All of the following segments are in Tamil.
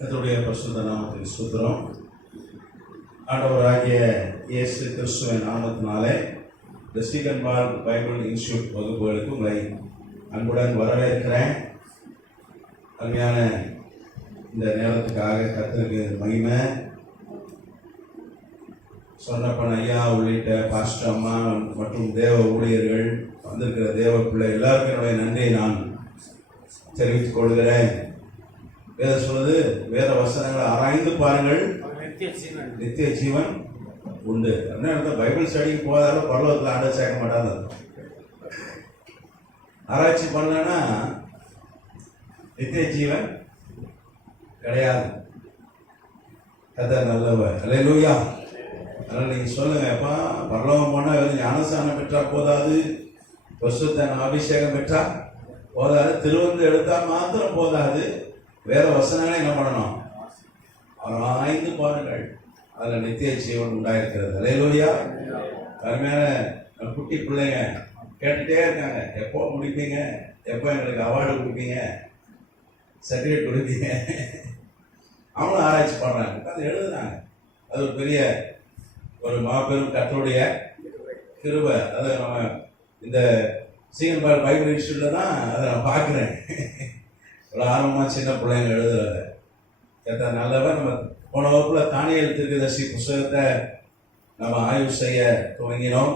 கர்த்தருடைய பரிசுத்த நாமத்துக்கு ஸ்தோத்திரம். ஆண்டவராகிய இயேசு கிறிஸ்துவின் நாமத்தினாலே தி ஸ்டீகன் பால் பைபிள் இன்ஸ்டிடியூட் வகுப்புகளுக்கு உங்களை அன்புடன் வரவேற்கிறேன். அருமையான இந்த நேரத்துக்காக கர்த்தருக்கு மகிமை. சொன்னப்பன் ஐயா உள்ளிட்ட பாஸ்டர் அம்மா மற்றும் தேவ ஊழியர்கள், வந்திருக்கிற தேவ பிள்ளை எல்லாருக்கும் என்னுடைய நன்றியை நான் தெரிவித்துக் கொள்கிறேன். வேத சொல்லுது, வேத வசனங்களை ஆராய்ந்து பாருங்கள், நித்திய ஜீவன் உண்டு. என்ன பைபிள் ஸ்டடிக்கு போதாலும் பரலோகத்தில் ஆண்டு சேர்க்க மாட்டாங்க. ஆராய்ச்சி பண்ணலன்னா நித்திய ஜீவன் கிடையாது. கர்த்தர் நல்லவர். அல்லேலூயா. அதனால் நீங்கள் சொல்லுங்க, அப்பா பரலோகம் போனால் வெறும் ஞானஸ்நானம் பெற்றா போதாது, பரிசுத்த அபிஷேகம் பெற்றா போதாது, திருவந்து எடுத்தால் மாத்திரம் போதாது, வேற வசனங்களே என்ன பண்ணணும்? ஆராய்ந்து பாருங்கள், அதில் நித்திய ஜீவன் உண்டாயிருக்கிறது. அல்லேலூயா. அருமையான குட்டி பிள்ளைங்க கேட்டுகிட்டே இருக்காங்க, எப்போ முடிப்பீங்க, எப்போ எங்களுக்கு அவார்டு கொடுப்பீங்க, சர்டிஃபிகேட் கொடுப்பீங்க. அவங்களும் ஆராய்ச்சி பண்ணுறாங்க, அது எழுதுனாங்க. அது ஒரு பெரிய ஒரு மாபெரும் கர்த்தருடைய கிருபை. அதை நம்ம இந்த ஸ்டீகன் பால் பைபிள் இன்ஸ்டிடியூட்ல தான் அதை நான் பார்க்குறேன். ஒரு ஆர்வமாக சின்ன பிள்ளைங்க எழுதுறத கர்த்தர் நல்லவர். நம்ம போன வகுப்பில் தானியேல் தீர்க்கதரிசி புஸ்தகத்தை நம்ம ஆய்வு செய்ய துவங்கினோம்.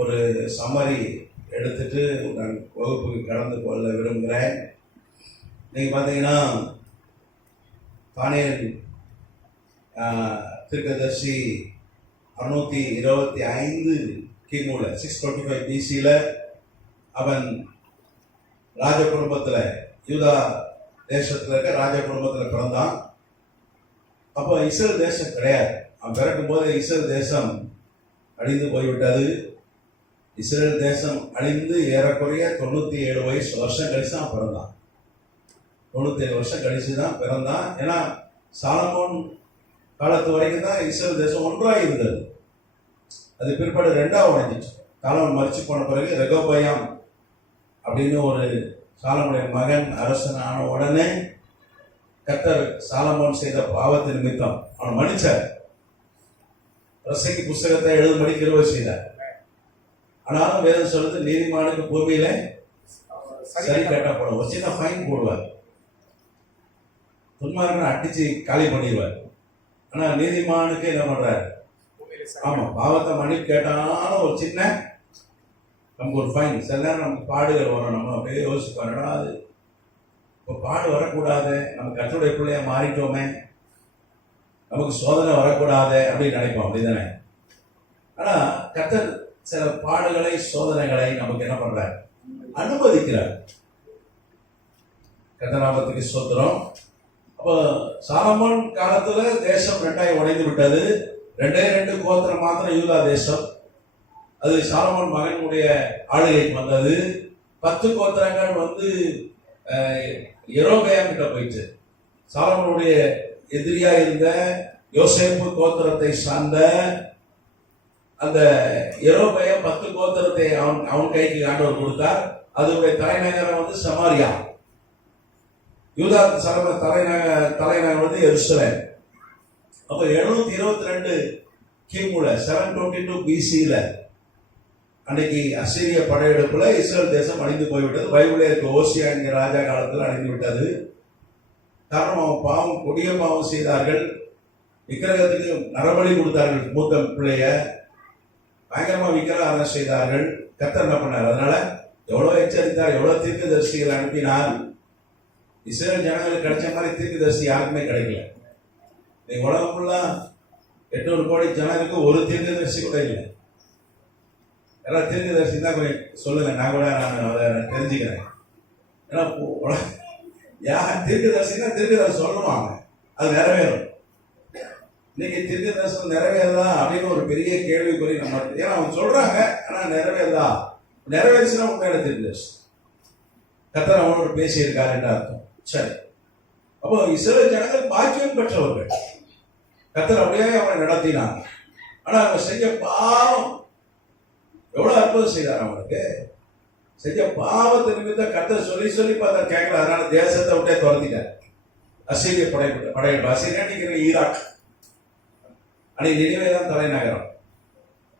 ஒரு சம்மரி எடுத்துட்டு நான் வகுப்புக்கு கடந்து கொள்ள விரும்புகிறேன். நீங்கள் பார்த்தீங்கன்னா தானியேல் தீர்க்கதரிசி 625 கிமுல 625 BC அவன் ராஜ குடும்பத்தில், யூதா தேசத்தில் இருக்க ராஜ குடும்பத்தில் பிறந்தான். அப்போ இஸ்ரேல் தேசம் கிடையாது. அவன் பிறக்கும் போது இஸ்ரேல் தேசம் அழிந்து போய்விட்டது. இஸ்ரேல் தேசம் அழிந்து ஏறக்குறைய 97 வருஷம் கழிச்சு தான் பிறந்தான். 97 வருஷம் கழிச்சு தான் பிறந்தான். ஏன்னா சாலமோன் காலத்து வரைக்கும் தான் இஸ்ரேல் தேசம் ஒன்றாக இருந்தது. அது பிற்பாடு ரெண்டாவது உடைஞ்சிச்சு. சாலமோன் மரிச்சு போன பிறகு ரெகோபயாம் அப்படின்னு ஒரு சாலமோனுடைய மகன் அரசன் ஆன உடனே கர்த்தர் சாலமோன் செய்த பாவத்தின் நிமித்தம் அவன் மன்னிச்சார். பிரசங்கி புஸ்தகத்தை எழுதும்படி கிருபை செய்தார். ஆனாலும் வேதம் சொல்லுது, நீதிமானுக்கு பூமியில சரி கட்டப்படும். ஒரு சின்ன ஃபைன் போடுவார், துன்மார்கனை அடிச்சு காலி பண்ணிடுவார். ஆனா நீதிமானுக்கு என்ன பண்றாரு? ஆமா, பாவத்தை மன்னிப்பு கேட்டாலும் ஒரு சின்ன நமக்கு ஒரு ஃபைன். சில நேரம் நமக்கு பாடுகள் வரும். நம்ம அப்படியே யோசிப்பாருடா, அது இப்போ பாடு வரக்கூடாது, நம்ம கர்த்தருடைய பிள்ளைய மாறிட்டோமே, நமக்கு சோதனை வரக்கூடாது அப்படின்னு நினைப்போம். அப்படிதானே? ஆனா கர்த்தர் சில பாடுகளை, சோதனைகளை நமக்கு என்ன பண்றார்? அனுமதிக்கிறார். கர்த்தநாமத்துக்கு ஸ்தோத்திரம். அப்போ சாலமோன் காலத்துல தேசம் ரெண்டாய் உடைந்து விட்டது. 2 கோத்திரம் மாத்திரம் யூதா தேசம். அது சாலமோன் மகனுடைய ஆளுகைக்கு வந்தது. 10 கோத்திரங்கள் வந்து யெரொபெயாம் கிட்ட போயிட்டு, சாலமோனுடைய எதிரியா இருந்த யோசேப்பு கோத்திரத்தை சார்ந்த அந்த யெரொபெயாம் 10 கோத்திரத்தை அவன் கைக்கு ஆண்டவர் கொடுத்தார். அதனுடைய தலைநகரம் வந்து சமாரியா. யூதா தலைநகர் வந்து எருசலேம். அப்ப 722 கிமுல 722 BC அன்னைக்கு அசீரிய படையெடுப்புல இஸ்ரேல் தேசம் அழிந்து போய்விட்டது. பைபிளே இருக்க ஓசியா என்கிற ராஜா காலத்தில் அழிந்து விட்டது. காரணம், அவன் பாவம், கொடிய பாவம் செய்தார்கள். விக்கிரகத்துக்கு நரபலி கொடுத்தார்கள். மூத்த பிள்ளைய பயங்கரமா விக்கிரகம் செய்தார்கள். கர்த்தர் என்ன பண்ணார்? அதனால எவ்வளவு எச்சரித்தார், எவ்வளவு தீர்க்கதரிசிகள் அனுப்பினார். இஸ்ரேல் ஜனங்களுக்கு கிடைச்ச மாதிரி தீர்க்கதரிசி யாருக்குமே கிடைக்கல. நீங்க உலகம் ஃபுல்லா 800 கோடி ஜனங்களுக்கு ஒரு தீர்க்கதரிசி கூட இல்லை. எல்லாம் தீர்க்கதரிசி தான் கொஞ்சம் சொல்லுங்க, நான் கூட அதை தெரிஞ்சுக்கிறேன். ஏன்னா யார் தீர்க்கதரிசினா தீர்க்கதரிசி சொல்லுவாங்க, அது நிறைவேறும். இன்னைக்கு தீர்க்கதரிசனம் நிறைவேறதா அப்படின்னு ஒரு பெரிய கேள்விக்குறி நம்ம. ஏன்னா அவங்க சொல்றாங்க, ஆனா நிறைவேறதா? நிறைவேறுச்சுன்னா உண்மையான தீர்க்கதரிசி. கர்த்தர் அவனோடு பேசியிருக்காரு என்று அர்த்தம். சரி, அப்போ இஸ்ரேல் ஜனங்கள் பாக்கியம் பெற்றவர்கள். கர்த்தர் அப்படியே அவனை நடத்தினார். ஆனா அவங்க செஞ்ச பாவம் எவ்வளவு அற்புதம் செய்தார் அவனுக்கு. செஞ்ச பாவத்தை நிமித்தம் கர்த்தர் சொல்லி சொல்லி பார்த்தா கேட்கல. அதனால தேசத்தை விட்டே துரத்திட்டார். அசீரிய படையெடுப்பு. அசீரியா ஈராக். அன்னைக்கு நினைவே தான் தலைநகரம்.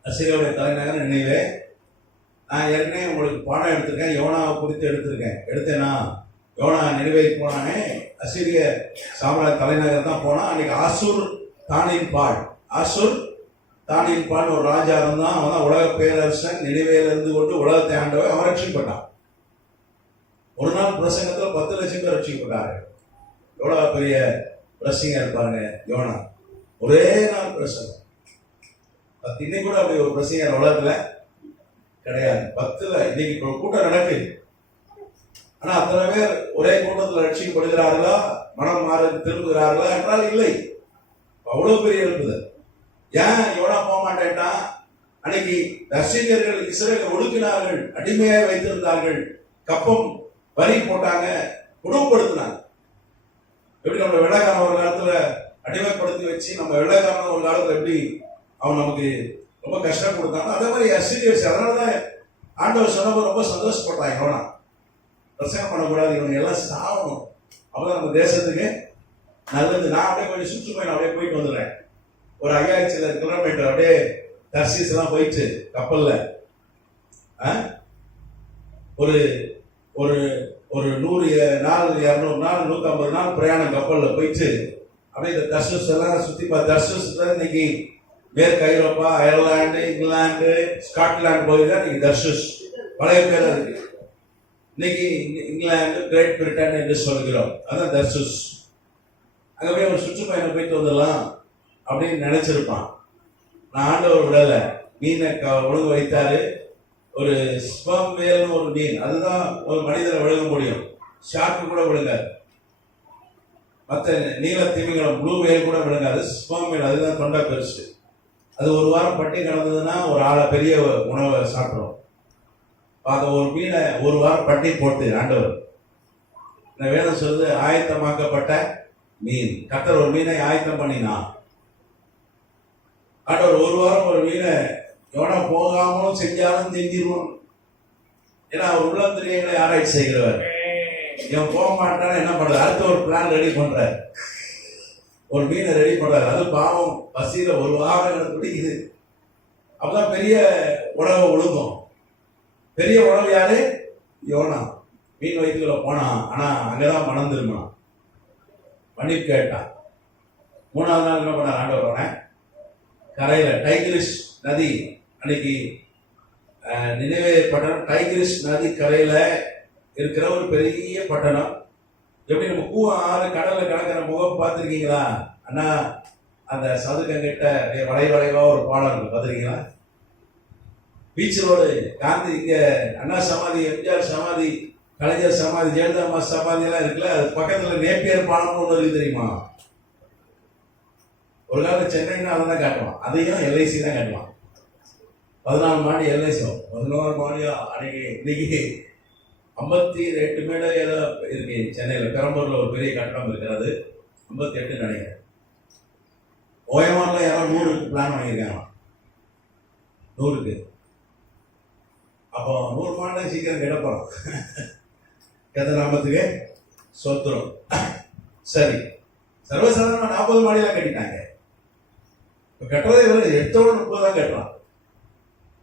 அசீரியாவுடைய தலைநகரம் நினைவே. நான் ஏற்கனவே உங்களுக்கு பாடம் எடுத்திருக்கேன். யோனாவை குறித்து எடுத்தேன்னா யோனா நினைவேக்கு போனானே அசீரிய சாம்ராஜ் தலைநகரம் தான் போனான். அன்னைக்கு ஆசூர் தானியின் பால் ஒரு ராஜா இருந்தான். அவன் தான் உலக பேரரசன். நினைவேல இருந்து கொண்டு உலகத்தை ஆண்டவன். அவன் ரட்சிக்கப்பட்டான். ஒரு நாள் பிரசங்கத்தில் 10 லட்சம் பேர் ரட்சிக்கப்பட்டார்கள். எவ்வளவு பெரிய பிரசங்க இருப்பாருங்க யோனா. ஒரே நாள் பிரசங்கம். இன்னைக்கு கூட அப்படி ஒரு பிரசங்க உலகத்துல கிடையாது. 10ல இன்னைக்கு கூட்டம் நடக்குது. ஆனா அத்தனை பேர் ஒரே கூட்டத்தில் ரட்சிக்கப்படுகிறார்களா, மனம் மாறி திரும்புகிறார்களா என்றால் இல்லை. அவ்வளவு பெரிய எழுப்புதல். ஏன் யோனா போக மாட்டேன்ட்டான்? அன்னைக்கு தர்ஷிகர்கள் இஸ்ரவேலை ஒடுக்கினார்கள், அடிமையாக வைத்திருந்தார்கள், கப்பம் வரி போட்டாங்க, குடும்பப்படுத்தினாங்க. எப்படி நம்ம வெள்ளக்காரன் ஒரு காலத்துல அடிமைப்படுத்தி வச்சு நம்ம வெள்ளக்காரன் ஒரு காலத்துல எப்படி அவன் நமக்கு ரொம்ப கஷ்டம் கொடுத்தாங்க, அதே மாதிரி அசிரியர்ஸ். அதனாலதான் ஆண்டவர் சொன்னபோது ரொம்ப சந்தோஷப்பட்டாங்க. யோனா பிரசங்கம் பண்ணக்கூடாது, இவங்க எல்லாம் சாகணும், அப்பதான் நம்ம தேசத்துக்கு நல்லது. நான் அப்படியே கொஞ்சம் சுற்றுப்பயணம் அப்படியே போயிட்டு வந்துடுறேன். ஒரு 5000 சில கிலோமீட்டர் அப்படியே தர்சீஸ் எல்லாம் போயிட்டு கப்பல்ல ஒரு ஒரு ஒரு 100 நாள் 200 நாள் 150 நாள் பிரயாணம் கப்பல்ல போயிட்டு அப்படியே இந்த தர்சூஸ் எல்லாம் சுத்தி தர்சூஸ் இன்னைக்கு மேற்கு ஐரோப்பா, அயர்லாந்து, இங்கிலாந்து, ஸ்காட்லாந்து போயிருந்தா இன்னைக்கு தர்சூஸ் பழைய பேர் இருக்கு. இன்னைக்கு இங்கிலாந்து, கிரேட் பிரிட்டன் என்று சொல்கிறோம். அதான் தர்சூஸ். அங்க போய் ஒரு சுற்றுப்பயணம் போயிட்டு வந்துடலாம் அப்படின்னு நினைச்சிருப்பான். நான் ஆண்டவர் விடல. மீனை ஒழுங்கு வைத்தாரு. ஒரு ஸ்பம் வேல்னு ஒரு மீன், அதுதான் ஒரு மனிதனை விழுங்க முடியும். ஷார்க்கு கூட விழுங்காது. மற்ற நீல திமிங்கலம் ப்ளூ வேல் கூட விழுங்காது. ஸ்பம் வேல் அதுதான் தொண்டை பெருசு. அது ஒரு வாரம் பட்டி கிடந்ததுன்னா ஒரு ஆளை பெரிய உணவை சாப்பிடும். பார்க்க ஒரு மீனை ஒரு வாரம் பட்டி போட்டு ஆண்டவர் இந்த வேதம் சொல்லுது ஆயத்தமாக்கப்பட்ட மீன். கர்த்தர் ஒரு மீனை ஆயத்தம் பண்ணினான். ஆண்டவர் ஒரு வாரம் ஒரு மீனை எவனா போகாமலும் செஞ்சாலும் செஞ்சிருவோம். ஏன்னா அவர் உள்ளந்திரியங்களை ஆராய்ச்சி செய்கிறவர். இவன் போக மாட்டான்னு என்ன பண்றாரு? அடுத்த ஒரு பிளான் ரெடி பண்றாரு. ஒரு மீனை ரெடி பண்றாரு. அது பாவம் பசியில ஒரு வாரம் பிடிக்குது. அப்பதான் பெரிய உணவை ஒழுங்கும். பெரிய உணவு யாரு? யோனா. மீன் வயிற்றுக்குள்ள போனான். ஆனா அங்கதான் மனம் திரும்பினான். மன்னிப்பு கேட்டான். 3ஆவது நாள் என்ன பண்ணார் ஆண்டவர்? கரையில டைகிரிஸ் நதி, அன்னைக்கு நினைவே பட்டணம் டைகிரிஸ் நதி கரையில இருக்கிற ஒரு பெரிய பட்டணம். எப்படி நம்ம ஆறு கடல்ல கலக்கிற முகம் பார்த்துருக்கீங்களா? அண்ணா அந்த சதுக்கங்கிட்ட வளைவளைவா ஒரு பாலம் இருக்கு, பார்த்துருக்கீங்களா? பீச் ரோடு, காந்தி இங்க அண்ணா சமாதி, எம்ஜிஆர் சமாதி, கலைஞர் சமாதி, ஜெயலலிதா சமாதி எல்லாம் இருக்குல்ல, அது பக்கத்துல நேப்பியர் பாலம் ஒன்று இருக்கு தெரியுமா? ஒரு காலத்துல சென்னைன்னா அதை தான் காட்டுவான். அதையும் எல்ஐசி தான் காட்டுவான். 14 மாடி எல்ஐசி, 11 மாடியா? அன்னைக்கு இன்னைக்கு 58 மேல ஏதோ இருக்கு சென்னையில. பெரம்பூர்ல ஒரு பெரிய கட்டணம் இருக்கிறது, 58 நினைக்கிறேன். ஓயமான்ல யாரோ 100க்கு பிளான் பண்ணியிருக்காங்க, 100க்கு. அப்போ 100 மாடி சீக்கிரம் கிடப்போம். கதநாமத்துக்கு சொத்துரும். சரி, சர்வசாதாரணமா 40 மாடியெல்லாம் கட்டிட்டாங்க. இப்ப கட்டுறதே இவரு 830 தான் கட்டுறான்.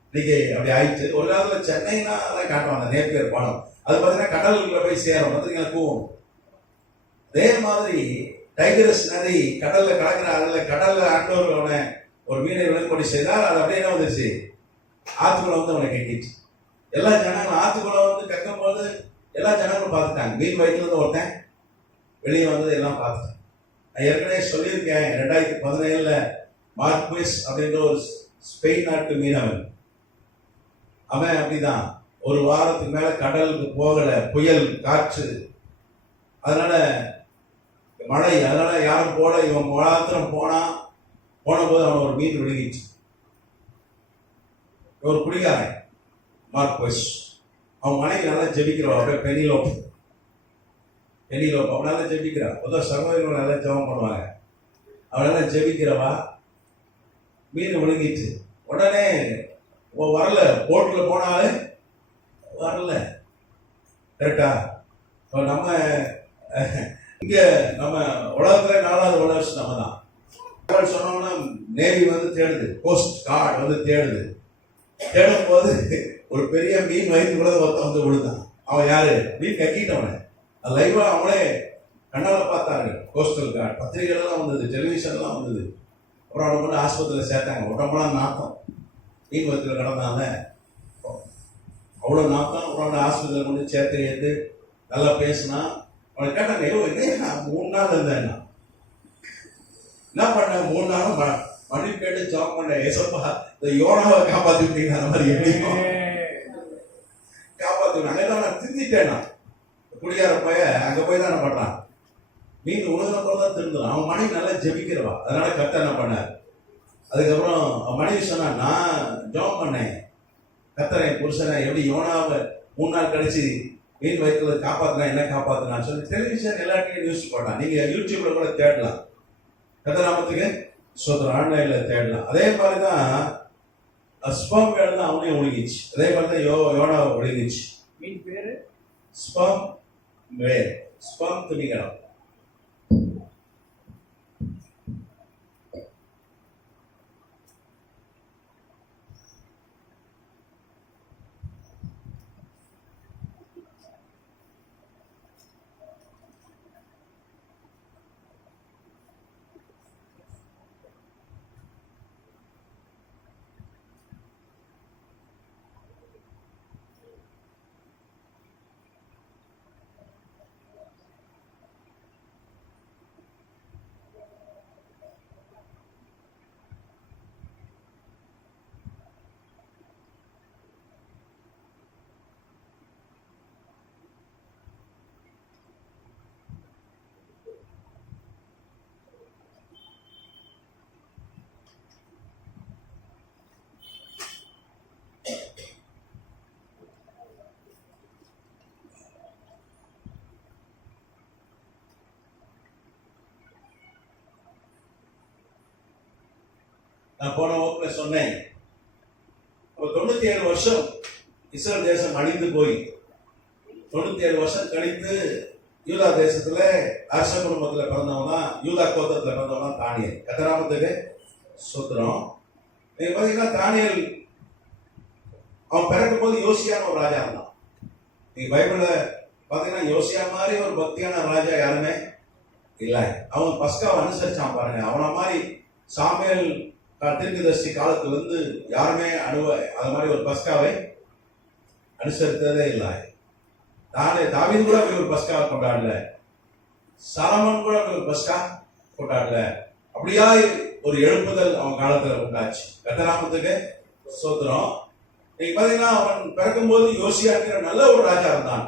இன்னைக்கு அப்படி ஆயிடுச்சு. ஒரு காலத்துல சென்னைனா அதான் காட்டுவாங்க, நேப்பியர் பாலம். அது பார்த்தீங்கன்னா கடலுக்குள்ள போய் சேரும், பார்த்தீங்கன்னா கூவும். அதே மாதிரி டைகிரஸ் நதி கடல்ல கலக்கிற, அதுல கடல்ல ஆண்டவர் அவனை ஒரு மீனை விளங்குபடி செய்தால் அது அப்படியே என்ன வந்துருச்சு, ஆத்துக்குள்ள வந்து அவனை கட்டிடுச்சு. எல்லா ஜனங்களும் ஆத்துக்குள்ள வந்து கக்கும் போது எல்லா ஜனங்களும் பார்த்துட்டாங்க. மீன் வயிற்றுல இருந்து ஒருத்தன் வெளியே வந்தது எல்லாம் பார்த்துட்டாங்க. நான் ஏற்கனவே சொல்லியிருக்கேன், 2017 மார்க்விஸ் அப்படின்ற ஒரு ஸ்பெயின் நாட்டு மீனவன். அவன் அப்படிதான் ஒரு வாரத்துக்கு மேல கடலுக்கு போகல, புயல் காற்று, அதனால மழை, அதனால யாரும் போல. இவன் மாத்திரம் போன போது அவன் ஒரு மீன் விழுங்கிச்சு. ஒரு குடிகாரன் மார்க்விஸ். அவன் மனைவி நல்லா ஜெபிக்கிறவா, அப்படியே பெனிலோப், அவன் நல்லா ஜெபிக்கிறான். முதல் சகோதரர்கள் நல்லா ஜெபம் பண்ணுவாங்க. அவன் நல்லா ஜெபிக்கிறவா, மீன் விழுங்கிச்சு. உடனே வரல, போட்ல போனாலே வரல. கரெக்டா? இப்போ நம்ம இங்க நம்ம உலகத்துல 4வது வல்லரசு நம்ம தான். சொன்னோம்னா நேவி வந்து தேடுது, கோஸ்ட் கார்டு வந்து தேடுது. தேடும் போது ஒரு பெரிய மீன் வயிற்றுக்குள்ள ஒருத்தன் வந்து விழுந்தான். அவன் யாரு? மீன் கக்கிட்டவன. அது லைவா அவங்களே கண்ணால பார்த்தார்கள். கோஸ்டல் கார்டு பத்திரிகைலாம் வந்தது, டெலிவிஷன்லாம் வந்தது. அப்புறம் அவனை கொண்டு ஆஸ்பத்திரியில் சேர்த்தாங்க. உடம்பெல்லாம் நாத்தம், மீன் வயிற்றுல கிடந்தாங்க, அவ்வளோ நாத்தம். அப்புறம் ஆஸ்பத்திரியில் கொண்டு சேர்த்து ஏற்று நல்லா பேசினா. அவனை கேட்டாங்க, நான் 3 நாள் இருந்தேன். என்ன பண்ண 3 நாளும் மணி கேட்டு ஜாப் பண்ண. ஏசப்பா இந்த யோனாவை காப்பாத்தி விட்டீங்க, அந்த மாதிரி எப்படியும் காப்பாத்தி விட்டாங்க. அங்கதான் நான் திருந்திட்டேன். நான் குடியார போய் அங்க போய் தான் என்ன பண்றான், மீன் உழுதுன தான் திருந்துறான். அவன் மனைவி நல்லா ஜெபிக்கிறவா, அதனால கத்த என்ன பண்ணார். அதுக்கப்புறம் மனைவி சொன்னா, நான் ஜாப் பண்ணேன், கத்தரேன் புருஷனை எப்படி யோனாவை 3 நாள் கழிச்சு மீன் வயிற்றுல காப்பாத்தினா என்ன காப்பாத்தினான்னு சொல்லி டெலிவிஷன் எல்லாத்தையும் நியூஸ் போட்டான். நீங்க யூடியூப்ல கூட தேடலாம். கத்தநாமத்துக்கு சோதரம் ஆன்லைன்ல தேடலாம். அதே மாதிரிதான் ஸ்பம் வேலை தான் அவனையும் ஒழுங்கிச்சு. அதே மாதிரிதான் யோனாவை ஒழுங்கிச்சு. மீன் பேரு ஸ்பம் வேர், ஸ்பம் துணிகரம். நான் போன வகுப்புல சொன்னேன், 97 வருஷம் இஸ்ரேல் தேசம் அழிந்து போய் 97 வருஷம் கழித்து யூதா தேசத்துல அரச குடும்பத்துல பிறந்தவன் தான், யூதா கோத்திரத்துல பிறந்தவன் தான் தானியல். கத்தராமத்துக்கு சூத்திரம். நீங்க பாத்தீங்கன்னா தானியல் அவன் பிறக்கும் போது யோசியான ஒரு ராஜா இருந்தான். நீங்க பைபிள்ல பாத்தீங்கன்னா யோசியா மாதிரி ஒரு பக்தியான ராஜா யாருமே இல்லை. அவன் பஸ்காவை அனுசரிச்சான் பாருங்க. அவனை மாதிரி சாமுவேல் தீர்க்கதரிசி காலத்துல இருந்து யாருமே அது மாதிரி ஒரு பஸ்காவை அனுசரித்ததே இல்லை. தாவீது கூட ஒரு பஸ்காவை கொண்டாடல, சாலமோன் கூட ஒரு பஸ்கா கொண்டாடல. அப்படியா ஒரு எழுப்புதல் அவன் காலத்துல உண்டாச்சு. கத்தநாமத்துக்கு சோத்திரம். நீங்க பாத்தீங்கன்னா அவன் பிறக்கும் போது யோசியாக்கிற நல்ல ஒரு ராஜா இருந்தான்,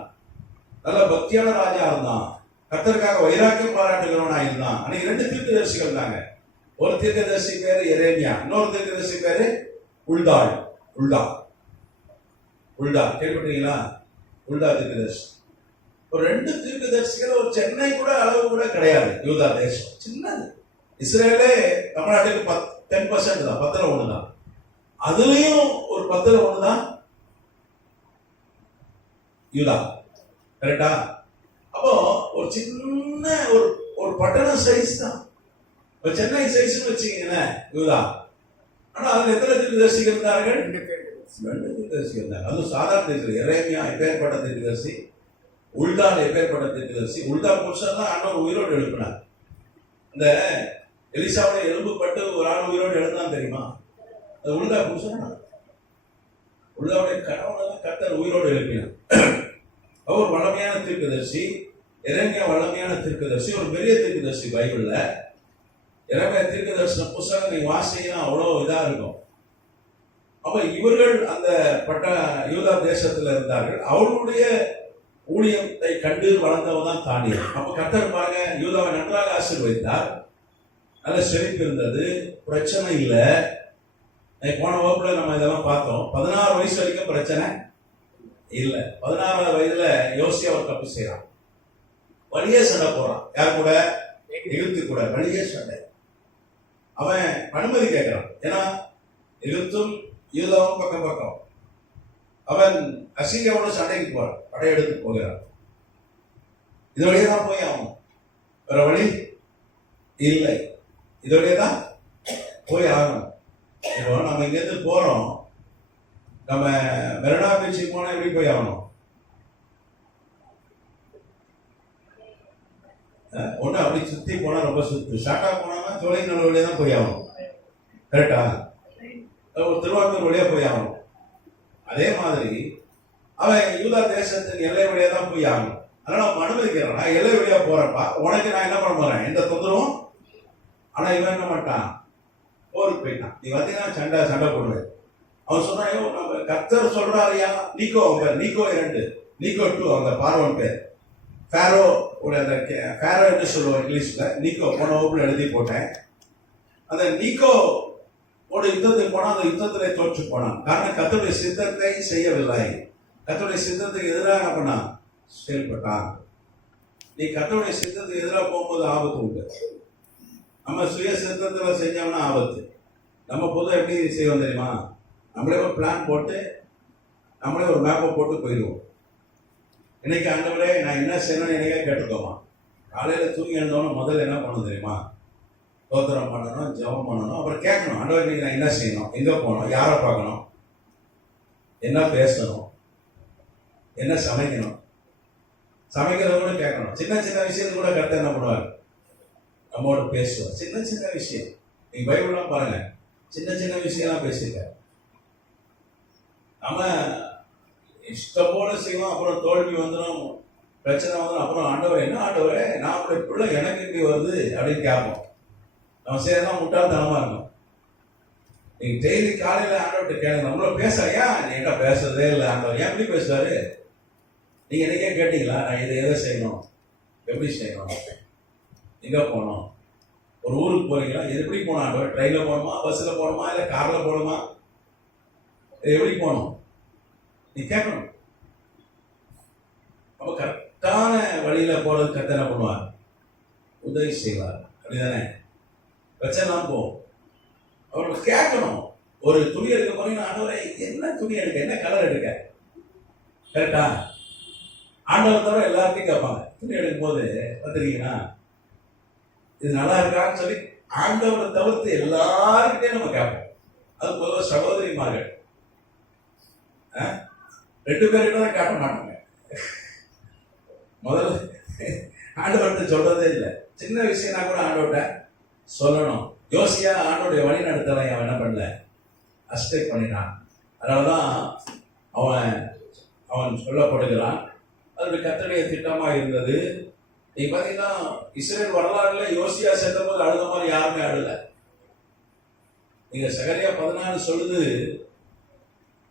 நல்ல பக்தியான ராஜா இருந்தான், கர்த்தருக்காக வைராக்கியம் பாராட்டுகிறவனா இருந்தான். அன்னைக்கு 2 தீர்க்கதரிசிகள் தாங்க. ஒரு தீர்க்கதரிசி பேரு எரேமியா, இன்னொரு தீர்க்கதரிசி பேரு உல்தாள். உல்தா கேள்விப்பட்டீங்களா? உல்தா தீர்க்கதரிசி. ஒரு 2 தீர்க்கதரிசிகள் ஒரு சென்னை கூட அளவு கூட கிடையாது. யூதா தேசம் சின்னது. இஸ்ரேலே தமிழ்நாட்டுக்கு 10% தான், 10ல் 1 தான். அதுலயும் ஒரு 10ல் 1 தான் யூதா. கரெக்டா? அப்போ ஒரு சின்ன ஒரு பட்டண சைஸ் தான், சென்னை சைஸ் வச்சுக்கீங்களேன் யூதா. ஆனா அதுல எத்தனை தீர்க்கதரிசிகள் இருந்தார்கள்? 2 தீர்க்கதரிசிகள் இருந்தாங்க. அதுவும் சாதாரண தீர்க்கதரிசி. எரேமியா எப்பேற்பட்ட தீர்க்கதரிசி, உல்தால் எப்பேற்பட்ட தீர்க்கதரிசி. உல்தா புருஷன் தான் ஆண்டவர் உயிரோடு எழுப்பினார். இந்த எலிசாவோட எலும்பு பட்டு ஒரு ஆள் உயிரோடு எழுந்தான் தெரியுமா? அது உல்தா புருஷன். உல்தாவுடைய கணவன் கர்த்தர் உயிரோடு எழுப்பினார். அவர் வளமையான தீர்க்கதரிசி. எரேமியா வளமையான தீர்க்கதரிசி, ஒரு பெரிய தீர்க்கதரிசி. பைபிள்ல எரேமியா தீர்க்கதரிசன புத்தகம் நீங்க வாசிங்கன்னா அவ்வளவு இதா இருக்கும். அப்ப இவர்கள் அந்த யூதா தேசத்துல இருந்தார்கள். அவர்களுடைய ஊழியத்தை கண்டு வளர்ந்தவன் தான் தானியேல். அப்ப கர்த்தர் பாருங்க, யூதாவை நன்றாக ஆசீர்வதித்தார். நல்ல செழிப்பு இருந்தது, பிரச்சனை இல்லை. போன வகுப்புல நம்ம இதெல்லாம் பார்த்தோம். 16 வயசு வரைக்கும் பிரச்சனை இல்லை. 16வது வயதுல யோசியா ஒரு தப்பு செய்யறான், வலிய சண்டை போறான். யார் கூட? எகிப்து கூட வலிய சண்டை. அவன் அனுமதி கேட்கிறான். ஏன்னா எகிப்தும் யூதாவும் பக்கம் பக்கம். அவன் அசீரியாவோட சண்டைக்கு போறான். படையெடுத்து போகிறார். இது வழியே தான் போய் ஆகணும், வேற வழி இல்லை. இது வழியே தான் போய் ஆகணும். இப்போ நம்ம இங்கேருந்து போறோம், நம்ம மெரினா பீச்சுக்கு போனா எப்படி போய் ஆகணும்? ஒண்ணு அப்படி சுத்தி போனா ரொம்ப சுத்து, ஷார்ட்டா போனா தொலைநூல் வழியா தான் போய் ஆகணும். கரெக்டா? ஒரு திருவாரூர் வழியா போய் ஆகணும். அதே மாதிரி அவன் யூதா தேசத்தின் எல்லை வழியா தான் போய் ஆகணும். அதனால அவன் அனுமதிக்கிறான், நான் எல்லை வழியா போறப்பா, உனக்கு நான் என்ன பண்ண போறேன், எந்த தொந்தரவும். ஆனா இவன் என்ன பண்ணிட்டான், போருக்கு போயிட்டான். நீ வந்தீங்கன்னா சண்டை போடுவேன். அவன் சொன்னான், நம்ம கர்த்தர் சொல்றாருயா, நீக்கோ பேர், நீக்கோ 2, நீக்கோ 2, அந்த பார்வன் பேர் ஃபேரோ. அந்த ஃபேரோ என்று சொல்லுவோம் இங்கிலீஷ்ல. நீக்கோ போன வகுப்புல எழுதி போட்டேன். அந்த நீக்கோ ஒரு யுத்தத்துக்கு போனா அந்த யுத்தத்திலே தோற்று போனான். காரணம், கர்த்தருடைய சித்தத்தை செய்யவில்லை. கர்த்தருடைய சித்தத்துக்கு எதிராக என்ன பண்ணான், செயல்பட்டான். நீ கர்த்தருடைய சித்தத்துக்கு எதிராக போகும்போது ஆபத்து உண்டு. நம்ம சுய சித்தத்துல செஞ்சோம்னா ஆபத்து. நம்ம பொதுவாக எப்படி செய்வோம் தெரியுமா, நம்மளே ஒரு பிளான் போட்டு நம்மளே ஒரு மேப்பை போட்டு போயிடுவோம். இன்னைக்கு ஆண்டவரே நான் என்ன செய்யணும்னு என்னைக்கா கேட்டுக்கோமா. காலையில தூங்கி எழுந்தோன்னு முதல்ல என்ன பண்ணணும் தெரியுமா, ஸ்தோத்திரம் பண்ணணும், ஜெபம் பண்ணணும், அப்புறம் கேட்கணும், ஆண்டவரே நீங்க நான் என்ன செய்யணும், எங்க போகணும், யாரை பார்க்கணும், என்ன பேசணும், என்ன சமைக்கணும், சமைக்கிறத கூட கேட்கணும். சின்ன சின்ன விஷயத்து கூட கருத்து என்ன பண்ணுவார், நம்மோட பேசுவார். சின்ன சின்ன விஷயம், நீங்க பைபிள்லாம் பாருங்க, சின்ன சின்ன விஷயம்லாம் பேசியிருக்காரு. நம்ம இஷ்டப்போட செய்வோம், அப்புறம் தோல்வி வந்துடும், பிரச்சனை வந்துடும். அப்புறம் ஆண்டவரே என்ன ஆண்டவரே, நான் அப்படி பிள்ளை எனக்கு இப்படி வருது அப்படின்னு கேட்போம். நம்ம செய்யறதான் முட்டாள்தனமா இருக்கும். நீங்க டெய்லி காலையில ஆண்டவர்கிட்ட கேளுங்க, நம்மள பேசலையா, என்கிட்ட பேசுறதே இல்லை ஆண்டவர், ஏன் எப்படி பேசுவாரு? நீங்க என்னைக்கே கேட்டீங்களா, நான் இதை எதை செய்யணும், எப்படி செய்யணும், எங்க போகணும்? ஒரு ஊருக்கு போறீங்களா, இது எப்படி போகணும் ஆண்டவர், ட்ரெயின்ல போகணுமா, பஸ்ல போகணுமா, இல்லை கார்ல போகணுமா, எப்படி போகணும் நீ கேட்கணும். அப்ப கரெக்டான வழியில போறது கரெக்டா என்ன பண்ணுவார், உதவி செய்வார். அப்படிதானே? பிரச்சனை போகும், அவருக்கு கேட்கணும். ஒரு துணி எடுக்க போறீங்கன்னா, ஆண்டவரை என்ன துணி எடுக்க, என்ன கலர் எடுக்க, கரெக்டா? ஆண்டவர் தவிர எல்லாத்தையும் கேட்பாங்க. துணி எடுக்கும் போது பார்த்துருக்கீங்கன்னா, இது நல்லா இருக்கான்னு சொல்லி ஆண்டவரை தவிர்த்து எல்லாருக்கிட்டையும் நம்ம கேட்போம். அது பொதுவாக சகோதரிமார்கள் 2 பேர்கிட்ட தான் காட்ட மாட்டாங்க. முதல்ல ஆண்டவர்கிட்ட சொல்றதே இல்லை. சின்ன விஷயம்னா கூட ஆண்டவர்கிட்ட சொல்லணும். யோசியா ஆண்டோடைய வழி நடத்தலை அவன் என்ன பண்ணல, அஸ்டேக் பண்ணினான். அதனாலதான் அவன் சொல்லப்படுகிறான். அதனுடைய கர்த்தருடைய திட்டமா இருந்தது. நீ பாத்தீங்கன்னா இஸ்ரேல் வரலாறுல யோசியா சென்ற போது அழுத மாதிரி யாருமே அழுல. நீங்க சகரியா 14 சொல்லுது,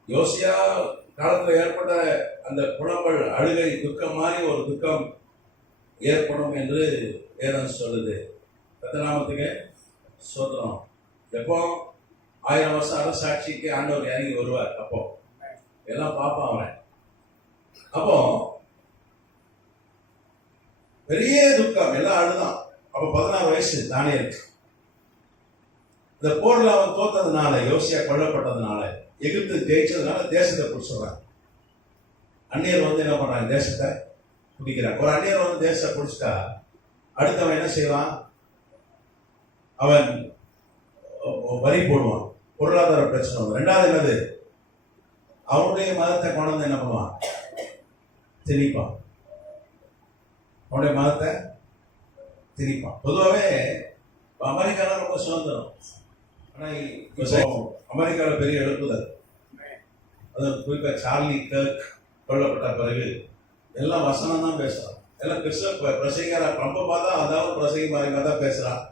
யோசியா காலத்துல ஏற்பட்ட அந்த புலம்பல், அழுகை, துக்கம் மாதிரி ஒரு துக்கம் ஏற்படும் என்று வேதம் சொல்லுது. கர்த்தநாமத்துக்கு ஸ்தோத்திரம். எப்போ 1000 வருஷம் அரசாட்சிக்கு ஆண்டவர் இறங்கி வருவார், அப்போ எல்லாம் பார்ப்பான் அவன். அப்போ பெரிய துக்கம், எல்லாம் அழுதான். அப்ப 16 வயசு தானியேல். இந்த போர்ல அவன் தோத்ததுனால, யோசியா கொல்லப்பட்டதுனால, எகிப்து ஜெயிச்சதுனால தேசத்தை பிடிச்சிடுறாங்க. அந்நியர் வந்து என்ன பண்றாங்க, தேசத்தை பிடிக்கிறாங்க. ஒரு அந்நியர் வந்து தேசத்தை பிடிச்சிட்டா அடுத்தவன் என்ன செய்வான், அவன் வரி போடுவான், பொருளாதார பிரச்சனை வரும். 2வது என்னது, அவனுடைய மதத்தை கொண்டு வந்து என்ன பண்ணுவான், திணிப்பான். அவனுடைய மதத்தை திணிப்பான். பொதுவாகவே அமெரிக்கால ரொம்ப சுதந்திரம். ஆனா அமெரிக்காவில் பெரிய எழுப்புதல். அது குறிப்பாக சார்லி கர்க் கொல்லப்பட்ட பிறகு எல்லாம் வசனம் தான் பேசுறான். எல்லாம் பிரசங்கரா ரொம்ப பார்த்தா அதாவது பிரசங்க மாதிரி தான் பேசுறான்.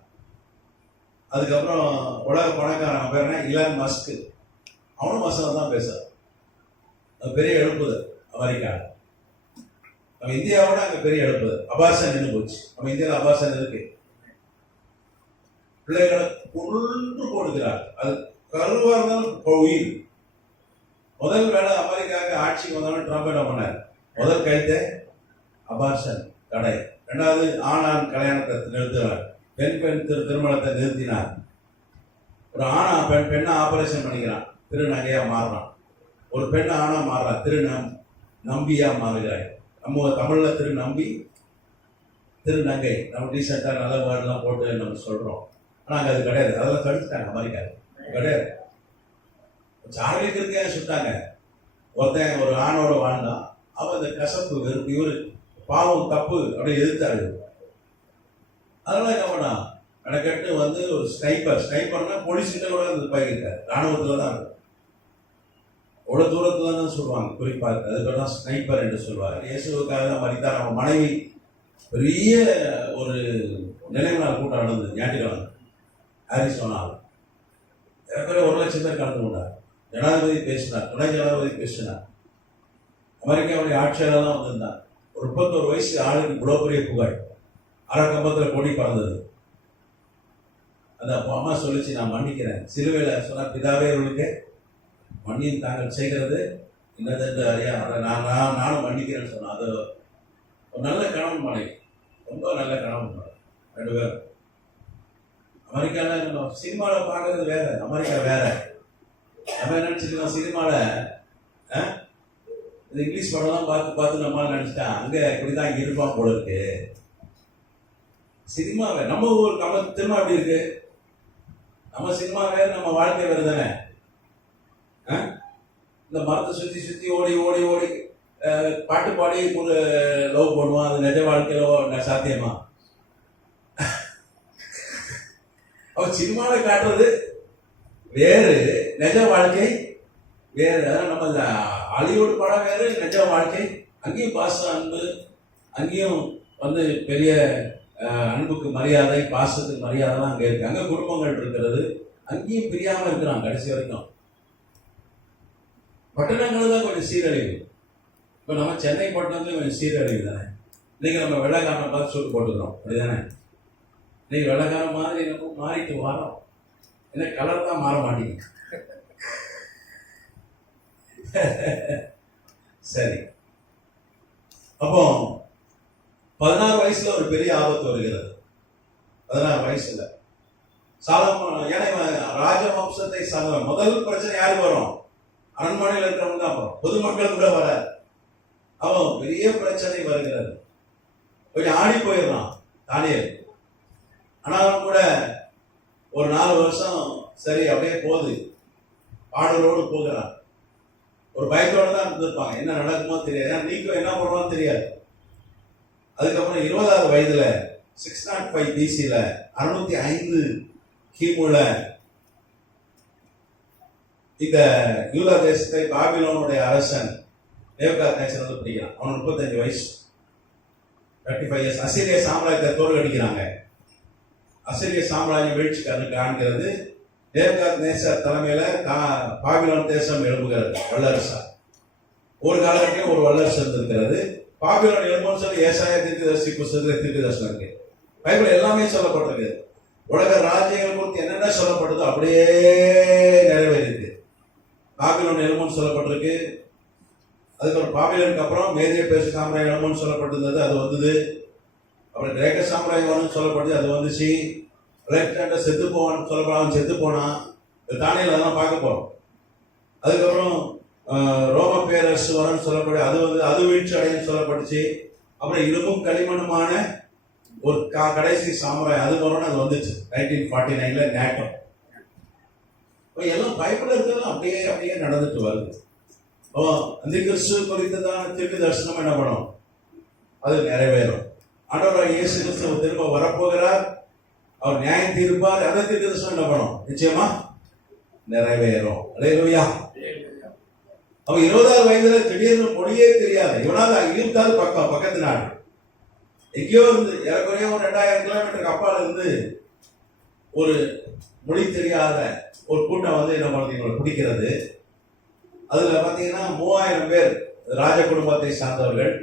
அதுக்கப்புறம் உலக பணக்காரன் பேர் என்ன, இலான் மஸ்க், அவனும் வசனம் தான் பேசுறான். அது பெரிய எழுப்புதல் அமெரிக்காவில். நம்ம இந்தியாவோட அங்க பெரிய எழுப்புதல். அபார்ஷன் நின்று போச்சு. நம்ம இந்தியாவில் அபார்ஷன் இருக்கு. பிள்ளைகளை கொன்று போடுகிறார். அது கருவா இருந்தாலும் உயிர். முதல் வேலை அமெரிக்காவுக்கு ஆட்சிக்கு வந்தாலும் ட்ரம்ப் என்ன பண்ணார், முதல் கைத்தை அபார்ஷன் தடை. 2வது ஆண் கல்யாணத்தை நிறுத்தினார். பெண் திருமணத்தை நிறுத்தினார். ஒரு ஆணா பெண்ணை ஆபரேஷன் பண்ணிக்கிறான், திருநங்கையா மாறுறான். ஒரு பெண்ணை ஆணா மாறுறான், நம்பியா மாறுகிறாய். நம்ம தமிழ்ல நம்பி திருநங்கை நம்ம டீசெண்டாக நல்ல வேர்டெலாம் போட்டு நம்ம சொல்கிறோம். ஆனால் அங்கே அது கிடையாது. அதெல்லாம் தடுத்துட்டாங்க. அமெரிக்காது கிடையாது. சார்லிக்கு இருக்கே சுட்டாங்க. ஒருத்தன் ஒரு ஆணோட வாழ்ந்தான். அவன் இந்த கசப்பு வெறுப்பு இவரு பாவம் தப்பு அப்படி எதிர்த்தாரு. அதெல்லாம் என்ன பண்ணா மெனக்கட்டு வந்து ஒரு ஸ்னைப்பர்னா போலீஸ்கிட்ட கூட அந்த பயிர்க்காரு. ராணுவத்தில் தான் இருக்கும். அவ்வளோ தூரத்தில் தான் சொல்லுவாங்க குறிப்பாக. அதுக்கு தான் ஸ்னைப்பர் என்று சொல்லுவாங்க. இயேசுவுக்காக தான் மறித்தார். அவன் மனைவி பெரிய ஒரு நினைவு நாள் கூட்டம் நடந்தது ஞாயிற்றுக்கிழமை ஆரிசோனாவில். ஏற்கனவே 1,00,000 பேர் கலந்து கொண்டார். ஜனாதிபதி பேசினார், துணை ஜனாதிபதி பேசினார், அமெரிக்காவுடைய ஆட்சியாளர்லாம் வந்திருந்தார். ஒரு 31 வயசு ஆளுக்கு இவ்வளோ பெரிய புகழ். அரைக்கம்பத்தில் கொடி பறந்தது. அந்த அம்மா சொல்லிச்சு, நான் மன்னிக்கிறேன். சிலுவையில் சொன்னால், பிதாவே அவர்களுக்கு மன்னியும் தாங்கள் செய்கிறது இன்னதென்று அறியா, அதை நானும் மன்னிக்கிறேன்னு சொன்னேன். அது ஒரு நல்ல கணவன் மனைவி, ரொம்ப நல்ல கணவன் மனைவி 2 பேரும். அமெரிக்காவில் நம்ம சினிமாவில் பார்க்கறது வேற, அமெரிக்கா வேற. நம்ம என்ன நினச்சிக்கலாம், சினிமாவில் இந்த இங்கிலீஷ் படம்லாம் பார்த்து நம்ம நினச்சிட்டா அங்கே இப்படிதான் இருப்பான் போல இருக்கு. சினிமாவை நம்ம ஊர் நம்ம திரும்ப அப்படி இருக்கு. நம்ம சினிமா வேற, நம்ம வாழ்க்கை வேறு தானே. இந்த மரத்தை சுற்றி ஓடி ஓடி ஓடி பாட்டு பாடி ஒரு லவ் பண்ணுவான். அது நிஜ வாழ்க்கையில சாத்தியமா? அவன் சினிமாவில் காட்டுறது வேறு, நிஜ வாழ்க்கை வேறு. நம்ம இந்த ஹாலிவுட் படம் வேறு, நிஜ வாழ்க்கை. அங்கேயும் பாசம், அன்பு, அங்கேயும் வந்து பெரிய அன்புக்கு மரியாதை, பாசத்துக்கு மரியாதைலாம் அங்கே இருக்கு. அங்கே குடும்பங்கள் இருக்கிறது, அங்கேயும் பிரியாமல் இருக்கிறான் கடைசி வரைக்கும். பட்டணங்கள் தான் கொஞ்சம் சீரழிவு. இப்போ நம்ம சென்னை பட்டணத்துல கொஞ்சம் சீரழிவு தானே. இன்னைக்கு நம்ம வெள்ளைக்காரனை பார்த்து சொல்லி போட்டுக்கிறோம், அப்படிதானே? இன்னைக்கு வெள்ளைக்காரன் மாதிரி நம்ம மாறிட்டு வரோம். என்ன கலர் தான் மாற மாட்டேங்குது. சரி, அப்போ 16 வயசுல ஒரு பெரிய ஆபத்து வருகிறது. 16 வயசுல சாலமோன், ஏன்னா ராஜவம்சத்தை சார்ந்தவன். முதல் பிரச்சனை யாருக்கு வரும்? அரண்மனையில் இருக்கிறவங்க தான் வரும், பொதுமக்கள் கூட வர. அவன் பெரிய பிரச்சனை வருகிறது. கொஞ்சம் ஆடி போயிடுறான் தானியேல். ஆனாலும் கூட ஒரு 4 வருஷம் சரி அப்படியே போகுது, பாடலோடு போகிறான். ஒரு பயத்தோடு தான் இருந்திருப்பாங்க, என்ன நடக்குமோ தெரியாது. ஏன்னா நீக்கும் என்ன பண்ணுவான்னு தெரியாது. அதுக்கப்புறம் 20வது வயதுல 605 BC-ல 605 கிமுல இந்த யூதா தேசத்தை பாபிலோனுடைய அரசன் நேபுகாத்நேச்சர் வந்து பிடிக்கிறான். அவன் 35 வயசு, 35 இயர்ஸ். அசீரிய சாம்ராஜ்யத்தை தோற்கடிக்கிறாங்க. அசீரிய சாம்ராஜ்யம் வீழ்ச்சி காண்கிறது. நேபுகாத்நேச்சர் தலைமையில பாபிலோன் தேசம் எழுப்புகிறது, வல்லரசா. ஒரு காலகட்டத்தில் ஒரு வல்லரசு இருந்திருக்கிறது. பாபிலோன் எழுப்புன்னு சொல்லி ஏசாயா தீர்க்கதரிசி புத்தகத்தில் தீர்க்கதரிசனம் இருக்கு. பைபிள் எல்லாமே சொல்லப்பட்டிருக்கு. உலக ராஜ்யங்கள் குறித்து என்னென்ன சொல்லப்பட்டதோ அப்படியே நிறைவேறிருக்கு. பாபிலோன் எழுப்புன்னு சொல்லப்பட்டிருக்கு. அதுக்கப்புறம் பாபிலோனுக்கு அப்புறம் மேதிய பேசு சாம்ராஜ்யம் எழுப்புன்னு சொல்லப்பட்டிருந்தது, அது வந்தது. அப்புறம் கிரேக்க சாம்ராஜ்யம் வரும்னு சொல்லப்பட்டது, அது வந்துச்சு. அலெக்சாண்டர் செத்து போவான்னு சொல்லப்பட, அவன் செத்து போனான். தானியேல் அதெல்லாம் பார்க்க போறோம். அதுக்கப்புறம் ரோம பேரரசு வரும்னு சொல்லப்படு, அது வந்து அது வீழ்ச்சி அடையும் சொல்லப்பட்டுச்சு. அப்புறம் இரும்பும் களிமண்ணுமான ஒரு கடைசி சாம்ராஜ்யம் அது வரும்னு அது வந்துச்சு 1949ல நேட்டோ. எல்லாம் பைபிள் இருக்கிறது அப்படியே அப்படியே நடந்துட்டு வருது. அந்த கிறிஸ்து குறித்ததான தீர்க்க தரிசனம் என்ன பண்ணும், அது நிறைவேறும். ஆண்டவராகிய இயேசு கிறிஸ்து திரும்ப வரப்போகிறார், அவர் நியாயம் தீர்ப்பார். அந்த தீர்க்க தரிசனம் என்ன பண்ணும், நிச்சயமா நிறைவேறும். அல்லேலூயா. அவ 20வது வயதுல திடீர்னு மொழியே தெரியாது. இவனால இருந்தால் பக்கத்து நாடு எங்கேயோ இருந்து ஏறக்குறைய ஒரு 2000 கிலோமீட்டருக்கு அப்பால இருந்து ஒரு மொழி தெரியாத ஒரு கூட்டம் வந்து என்ன பண்ணுறீங்க பிடிக்கிறது. அதுல பாத்தீங்கன்னா 3000 பேர் ராஜ குடும்பத்தை சார்ந்தவர்கள்,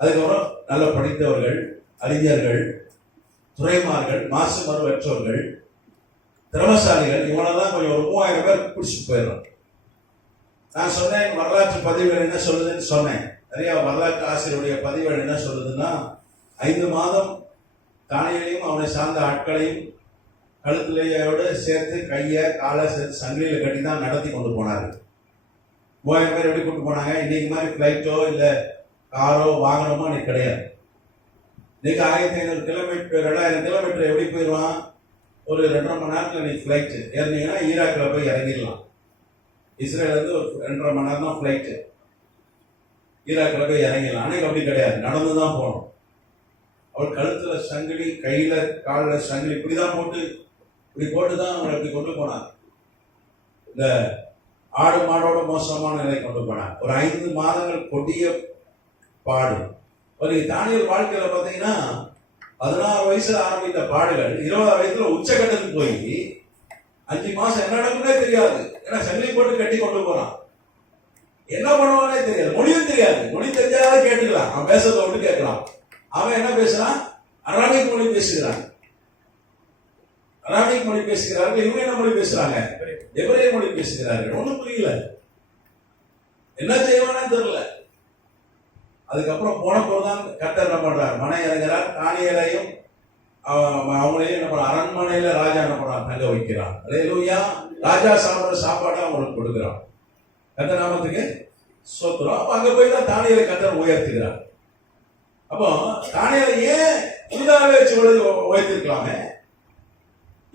அதுக்கப்புறம் நல்ல படித்தவர்கள், அறிஞர்கள், துறைமார்கள், மாசு மறுவற்றவர்கள், திறமசாலிகள், இவனெல்லாம் கொஞ்சம் ஒரு 3000 பேர் பிடிச்சிட்டு போயிடுறோம். நான் சொன்னேன் வரலாற்று பதிவுகள் என்ன சொல்லுதுன்னு சொன்னேன். நிறைய வரலாற்று ஆசிரியருடைய பதிவுகள் என்ன சொல்லுதுன்னா, 5 மாதம் தானியேலையும் அவனை சார்ந்த ஆட்களையும் கழுத்திலேயோடு சேர்த்து கையை காலை சேர்த்து சங்கிலியில் கட்டி தான் நடத்தி கொண்டு போனார்கள். 3000 பேர் எப்படி கூட்டு போனாங்க? இன்னைக்கு மாதிரி ஃபிளைட்டோ இல்ல காரோ வாகனமோ இன்னைக்கு கிடையாது. இன்னைக்கு 1500 கிலோமீட்டர் 2000 கிலோமீட்டர் எப்படி போயிடுவான்? ஒரு 2.5 மணி நேரத்தில் நீ ஃபிளைட் ஏறினீங்கன்னா ஈராக்கில் போய் இறங்கிடலாம். இஸ்ரேல இருந்து ஒரு 2.5 மணி நேரம் தான் ஃபிளைட்டு, ஈராக்கில் போய் இறங்கிடலாம். அன்னைக்கு அப்படி கிடையாது, நடந்து தான் போகணும். அவர் கழுத்துல சங்கிலி, கையில காலில் சங்கிலி இப்படிதான் போட்டு தான் அவங்களை இப்படி கொண்டு போனாங்க. இந்த ஆடு மாடோட மோசமான நிலை கொண்டு போனாங்க. ஒரு 5 மாதங்கள் கொடிய பாடு. தானியல் வாழ்க்கையில பாத்தீங்கன்னா 16 வயசுல ஆரம்பித்த பாடுகள் 20 வயசுல உச்சகட்டத்துக்கு போய் 5 மாசம் என்ன நடக்குன்னே தெரியாது. ஏன்னா சங்கிலி போட்டு கட்டி கொண்டு போறான். என்ன பண்ணுவானே தெரியாது, மொழியும் தெரியாது. மொழி தெரிஞ்சாலும் கேட்டுக்கலாம், அவன் பேசுறத விட்டு கேட்கலாம். அவன் என்ன பேசுறான்? அராமிக் மொழி பேசுகிறான். அராமிக் மொழி பேசுகிறார்கள். இவங்க என்ன மொழி பேசுறாங்க? எபிரேய மொழி பேசுகிறார்கள். ஒண்ணும் புரியல, என்ன செய்வானே தெரியல. அதுக்கப்புறம் போன போதுதான் கர்த்தர் என்ன பண்றார்? மனை இறங்குறார். தானியேலையும் அவங்களையும் என்ன பண்ற? அரண்மனையில ராஜா என்ன பண்றான்? தங்க வைக்கிறான். அல்லேலூயா. ராஜா சாப்பிடுற சாப்பாடு அவங்களுக்கு கொடுக்கிறான். கர்த்தர் நாமத்துக்கு ஸ்தோத்திரம். அப்ப அங்க போய் தான் தானியேலை கர்த்தர் உயர்த்துகிறார். அப்போ தானியேலை ஏன் புதிதாக வச்சு உயர்த்திருக்கலாமே?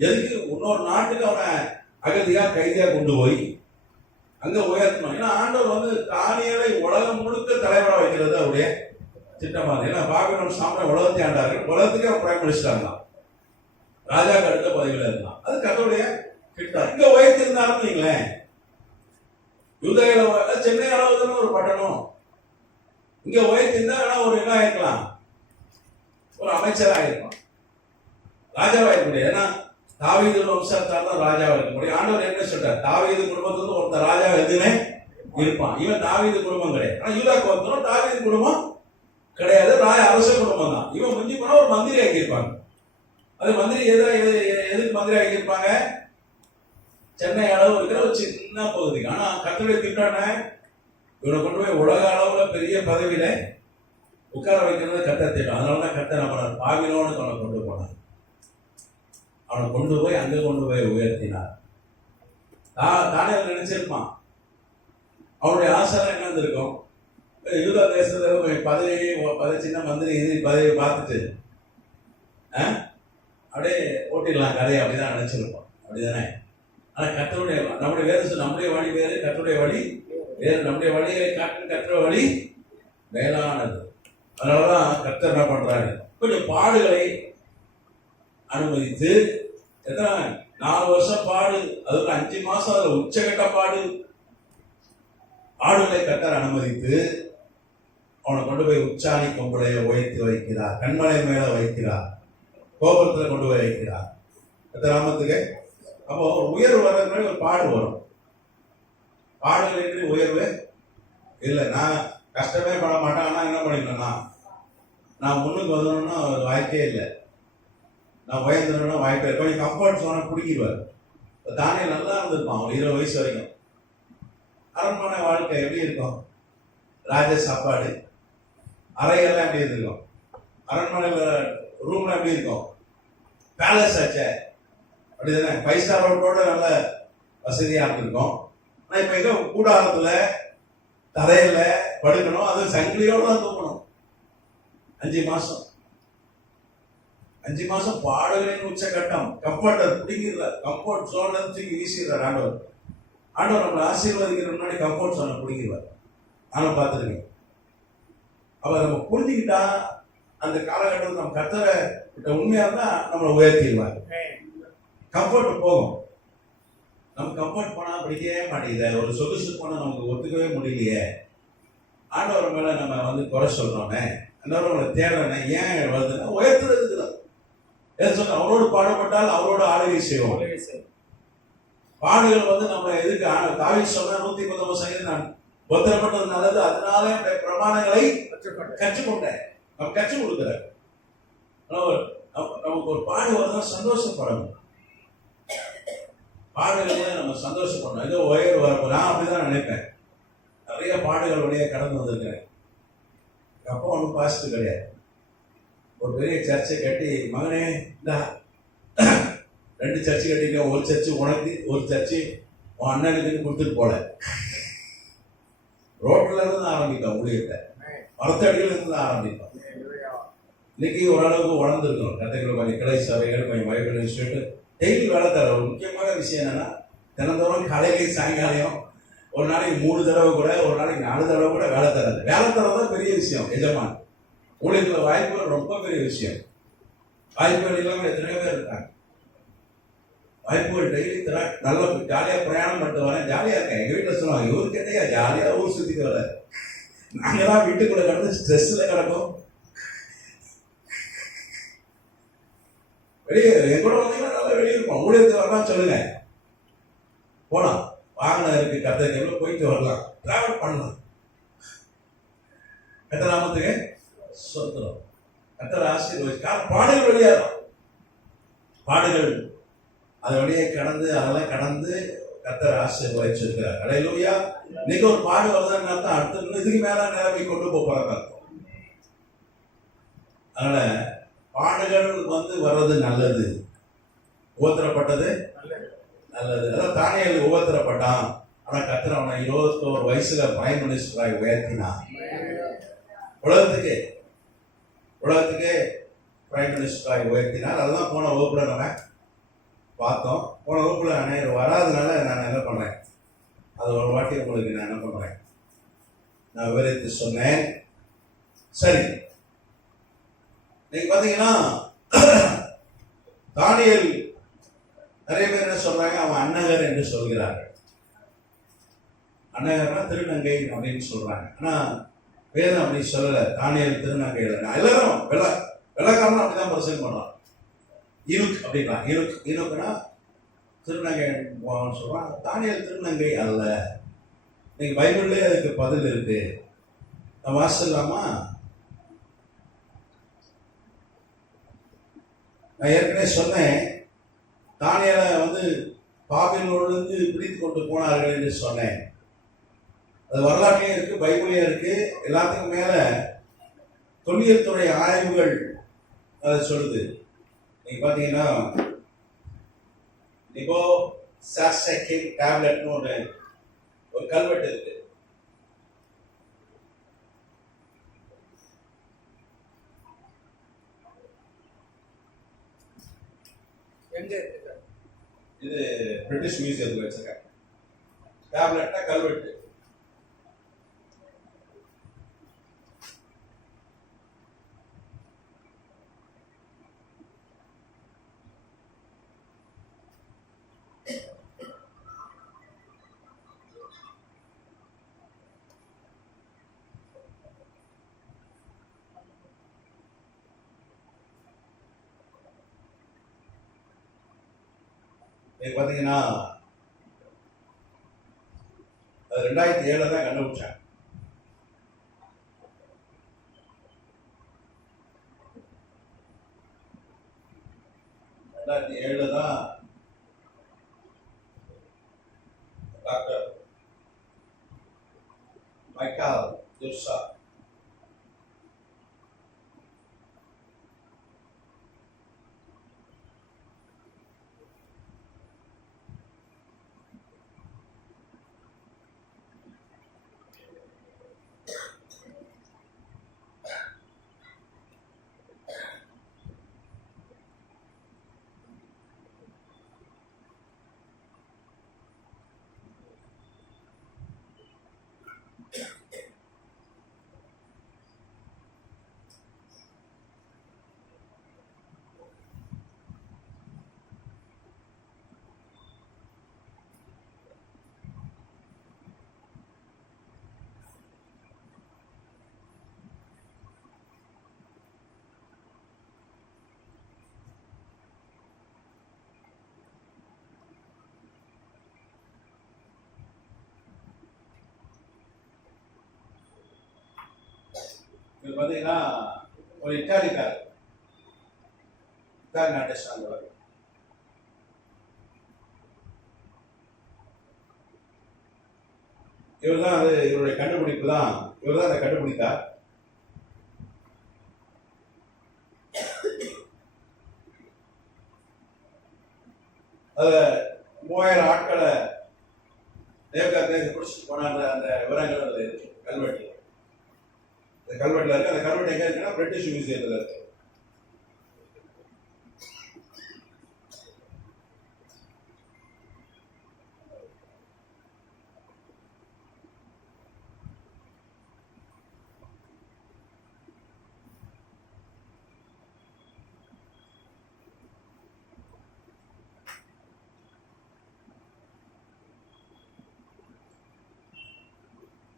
எதுக்கு இன்னொரு நாட்டுக்கு அவனை அகதியா கைதியா கொண்டு போய் அங்க உயர்த்தணும்? ஏன்னா ஆண்டவர் தானியேலை உலகம் முழுக்க தலைவராக வைக்கிறது அவருடைய திட்டமா. ஏன்னா பாபிலோன் சாம்ராஜ்யம் உலகத்தை ஆண்டார்கள். உலகத்துக்கு அவன் பிரைம் மினிஸ்டர் தான், ராஜாக்கு அடுத்த பதவியில இருந்தான். அது கர்த்தருடைய திட்டம். இங்க உயர்த்திருந்தாருன்னு வைங்களேன், யூதேயில சென்னை அளவுக்கு ஒரு பட்டணம், இங்க உயர்த்திருந்தா ஒரு என்ன ஆயிருக்கலாம்? ஒரு அமைச்சராக இருக்கலாம், ராஜாவா இருக்க முடியாது. ஏன்னா தாவீது வம்சத்தால் தான் ராஜாவா இருக்க முடியும். ஆண்டவர் என்ன சொல்றார்? தாவீது குடும்பத்துல ஒருத்தர் ராஜா எதுவுமே இருப்பான். இவன் தாவீது குடும்பம் கிடையாது. ஆனா யூதா கோத்திரம் தாவீது குடும்பம் கிடையாது, அரச குடும்பம் தான். இவன் முஞ்சி போனா ஒரு மந்திரி ஆக்கியிருப்பாங்க. அது மந்திரி எதுக்கு மந்திரி ஆக்கியிருப்பாங்க? சென்னை அளவு இருக்கிற ஒரு சின்ன பகுதிக்கு. ஆனா கர்த்தருடைய திட்டம் இவனை கொண்டு போய் உலக அளவுல பெரிய பதவியில உட்கார வைக்கிறது கர்த்தர் திட்டம். அதனாலதான் கர்த்தர் நம்ம பாபிலோனுக்கு அவனை கொண்டு போனார். அவனை கொண்டு போய் அங்க கொண்டு போய் உயர்த்தினார். தானியேல் நினைச்சிருப்பான், அவனுடைய ஆசை என்ன இருந்திருக்கும்? யூதா தேசத்துல பதவி சின்ன மந்திரி பதவியை பார்த்துட்டு அப்படியே ஓட்டிடலாம் கதையை, அப்படிதான் நினைச்சிருப்போம். அப்படிதானே? ஆனா கர்த்தருடைய நம்முடைய வேறு நம்முடைய வழி வேறு, கர்த்தருடைய வழி வேறு. நம்முடைய வழியை காட்டு கர்த்தருடைய வழி மேலானது. அதனாலதான் கர்த்தர் என்ன பண்றாரு? கொஞ்சம் பாடுகளை அனுமதித்து, எத்தனை 4 வருஷம் பாடு, அதுக்கு 5 மாசம் அதுல உச்சகட்ட பாடு, ஆடுகளை கர்த்தர் அனுமதித்து அவனை கொண்டு போய் உச்சாணி கொம்புடைய உயர்த்தி வைக்கிறார், கண்மலை மேல வைக்கிறார், கோபுரத்துல கொண்டு போய் வைக்கிறார். கிராமத்துக்கு அப்போ உயர்வு வர்றதுக்கு ஒரு பாடு வரும். பாடுகள் உயர்வு இல்லை. நான் கஷ்டமே பட மாட்டேன். ஆனா என்ன பண்ணிக்கணும்னா, நான் முன்னுக்கு வரணும்னா வாய்ப்பே இல்லை, நான் உயர்ந்தணும்னா வாய்ப்பே இல்லை. கொஞ்சம் கம்ஃபர்ட் சோனை பிடிக்கிடுவார். தானியேல் நல்லா இருந்திருப்பான் ஒரு 20 வயசு வரைக்கும். அரண்மனை வாழ்க்கை எப்படி இருக்கும்? ராஜ சாப்பாடு, அறையெல்லாம் எப்படி இருந்திருக்கும்? அரண்மனையில ரூம்ல எப்படி இருக்கும்? பேலஸ் ஆச்சே, அப்படிதானே? 5 ஸ்டார் ஹோட்டலோட நல்ல வசதியா இருந்திருக்கும். ஆனா இப்ப எங்க கூடாரத்துல தரையில படுக்கணும், அது சங்கிலியோட தான் தூக்கணும். 5 மாசம் 5 மாசம் பாடுகளின் உச்சகட்டம். கம்ஃபர்ட் பிடிக்கிறார், கம்ஃபர்ட் சோனை தூக்கி வீசுகிறார் ஆண்டவர். ஆண்டவர் நம்மளை ஆசீர்வதிக்கிற முன்னாடி கம்ஃபர்ட் சோனை பிடிக்கிறார். நானும் பார்த்துருக்கேன். அவ நம்ம புரிஞ்சுக்கிட்டா அந்த காலகட்டத்தில் நம்ம கர்த்தரை உண்மையா இருந்தா நம்மளை உயர்த்திடுவார். கம்ஃபர்ட் போகும். நம்ம கம்ஃபர்ட் போனா பிடிக்கவே மாட்டேங்குது, ஒரு சொகுசு போனா நமக்கு ஒத்துக்கவே முடியலையே, ஆண்டவர் மேல நம்ம குறை சொல்றோமே, ஆண்டவரை தேடுறேனே, ஏன் வருதுன்னா உயர்த்துறதுக்கு தான். சொன்ன அவரோடு பாடுபட்டால் அவரோட ஆளுகை செய்வோம். பாடுகள் நம்ம எதுக்கு? தாவீது சொன்ன 119 சங்கீதம், நான் பத்திரப்பட்டது நல்லது, அதனால என்னுடைய பிரமாணங்களை கற்றுக்கொண்டேன். நம்ம கற்றுக் கொடுக்கிறார். நமக்கு ஒரு பாடு வருதா சந்தோஷப்படணும். பாடுகளை நம்ம சந்தோஷப்படணும். ஏதோ உயர்வு வரப்போ நான் அப்படிதான் நினைப்பேன். நிறைய பாடுகள் வழியாக கடந்து வந்திருக்கிறேன். அப்போ ஒன்றும் பாசிட்டு கிடையாது. ஒரு பெரிய சர்ச்சை கட்டி, மகனே இந்த 2 சர்ச்சு கட்டிக்க, ஒரு சர்ச்சு உனக்கு, ஒரு சர்ச்சு உன் அண்ணனுக்குன்னு கொடுத்துட்டு போல. ரோட்ல இருந்து ஆரம்பிக்கும் ஊழியத்தை, மரத்தடியில இருந்து ஆரம்பிக்கும். இன்னைக்கு ஓரளவுக்கு வளர்ந்துருக்கணும். கதைகள் கொஞ்சம் கிளை சபைகள் கொஞ்சம் பைபிள் இன்ஸ்டியூட் டெய்லி வேலை தர. ஒரு முக்கியமான விஷயம் என்னன்னா, தினந்தோறும் காலையிலையும் சாயங்காலையும் ஒரு நாளைக்கு 3 தடவை கூட, ஒரு நாளைக்கு 4 தடவை கூட வேலை தரது. வேலை தரதான் பெரிய விஷயம். எஜமான் ஊழியத்தில் வாய்ப்புகள் ரொம்ப பெரிய விஷயம். வாய்ப்புகள் இல்லாமல் எத்தனையோ பேர் இருக்காங்க. வாய்ப்புகள் டெய்லி தர. நல்ல ஜாலியாக பிரயாணம் பண்ணிட்டு வரேன், ஜாலியாக இருக்கேன். எங்கள் வீட்டில் சொல்லுவாங்க, இவருக்கு என்னையா ஜாலியாக ஊர் சுற்றிட்டு வர. நாங்கள் தான் வீட்டுக்குள்ளே கிடந்து ஸ்ட்ரெஸ்ஸில் கிடக்கும். வெளியே என் கூட வந்தீங்கன்னா நல்லா வெளியே இருப்போம். ஊழியத்துக்கு வரலாம் சொல்லுங்க, போலாம். வாகனம் இருக்கு, கத்தரிக்கை போயிட்டு வரலாம், டிராவல் பண்ணலாம். கத்தராமத்துக்கு சொந்தம், கத்தர் ஆசீர்வதிச்சு. பாடுகள் வெளியாகும். பாடுகள் அது வழியே கடந்து, அதெல்லாம் கடந்து கத்தர் ஆசீர்வதிச்சிருக்கிறார். ஹல்லேலூயா. இன்னைக்கு ஒரு பாடு வருதுன்னு அர்த்தம், அடுத்து இதுக்கு மேல நிலைமை கொண்டு போறாங்க அர்த்தம். அதனால பாடுகள் வர்றது நல்லது, உபத்திரப்பட்டது நல்லது. அதான் தானியேல் உபத்திரப்பட்டான். ஆனா கர்த்தர் அவனை 21 வயசுல பிரைம் மினிஸ்டராக உயர்த்தினான். உலகத்துக்கே பிரைம் மினிஸ்டராக உயர்த்தினார். அதுதான் போன வகுப்புல நம்ம பார்த்தோம். போன வகுப்புல அநேகர் வராதனால நான் என்ன பண்றேன், அது ஒரு வாட்டி உங்களுக்கு நான் என்ன பண்றேன், நான் விவரித்து சொன்னேன். சரி, நீங்க பாத்தீங்கன்னா தானியேல் நிறைய பேர் என்ன சொல்றாங்க, அவன் அன்னகர் என்று சொல்கிறார்கள். அன்னகர்னா திருநங்கை அப்படின்னு சொல்றாங்க. ஆனா வேதம் அப்படி சொல்லல. தானியேல் திருநங்கை இல்லை. எல்லாரும் வெள்ளக்காரனும் அப்படிதான் பிரசங்கம் பண்றான். இருக்கு அப்படின்னா இருக்குன்னா திருநங்கை சொல்றான். தானியேல் திருநங்கை அல்ல. நீங்க பைபிள்லயே அதுக்கு பதில் இருக்கு. நான் வாசிக்கலாமா? நான் ஏற்கனவே சொன்னேன், தானியேலை பாபிலோனிலிருந்து பிடித்து கொண்டு போனார்கள் என்று சொன்னேன். அது வரலாற்றையும் இருக்கு, பைபிளையும் இருக்கு. எல்லாத்துக்கும் மேல தொல்லியல் துறை ஆய்வுகள் அதை சொல்லுது. நீங்க பாத்தீங்கன்னா நிபோ சாசெக்கின் டேப்லெட்னு ஒரு கல்வெட்டு இருக்கு. இது பிரிட்டிஷ் மியூசியத்தில் வச்சிருக்காங்க. டேப்லெட்டா கல்வெட்டு. பாத்தீங்கன்னா 2007 தான் கண்டுபிடிச்சாங்க. தான் டாக்டர் மைக்கேல் ஜுர்சா இவர் பார்த்தீங்கன்னா ஒரு இட்டாலிக்காரர், இத்தாலி நாட்டை சார்ந்தவர். இவர் தான் இவருடைய கண்டுபிடிப்பு தான், இவர் தான் அதை கண்டுபிடித்தார். அதுல 3000 ஆட்களை நேர்காணலுக்கு பிடிச்சிட்டு போனாங்க. அந்த விவரங்கள் அதுல இருக்கு. கல்வெட்டு. இந்த கல்வெட்டுல இருக்கு. அந்த கல்வெட்டு எங்க இருக்குன்னா பிரிட்டிஷ் மியூசியத்துல இருக்கு.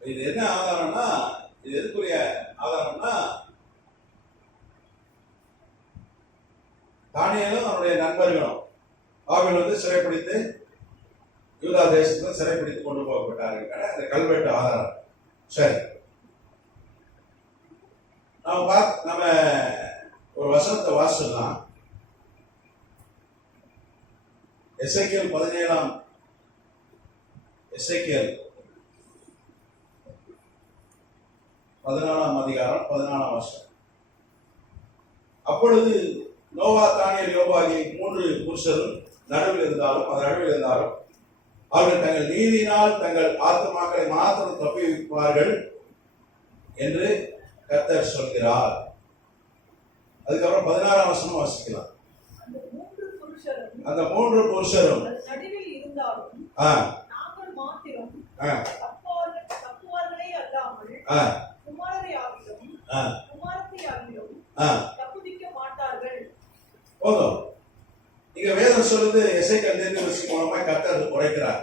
இது என்ன ஆதாரம்னா, இது எதுக்குரிய ஆதாரம்னா, தானியேலும் அவருடைய நண்பர்களும் பாபில் வந்து சிறைப்பிடித்து யூதா தேசத்துல சிறைப்பிடித்து கொண்டு போகப்பட்டார்கள். அந்த கல்வெட்டு ஆதாரம். சரி, நம்ம ஒரு வசனத்தை வாசிச்சோம்னா, எசேக்கியேல் 17 எசேக்கியேல் 14 அதிகாரம் 14 வசனம். அப்பொழுது நோவா, தானியேல், யோபு ஆகிய 3 புருஷரும் நடுவில் இருந்தாலும் அவர்கள் தங்கள் நீதியினால் தங்கள் ஆத்துமாக்களை மாத்திரம் தப்புவிப்பார்கள் என்று கர்த்தர் சொல்கிறார். அதுக்கப்புறம் 16 வசனம் வாசிக்கலாம். அந்த 3 புருஷரும் நடுவில் இருந்தாலும் நாங்கள் மாத்திரம் தப்புவார்களே அல்லாமல் குமாரரை ஆகிலும் குமாரத்தை ஆகிலும் தப்புவிக்க மாட்டார்கள். போதும். இங்க வேதம் சொல்லுது, எசேக்கியேல் தீர்க்கதரிசி மூலமா கர்த்தர் உரைக்கிறார்.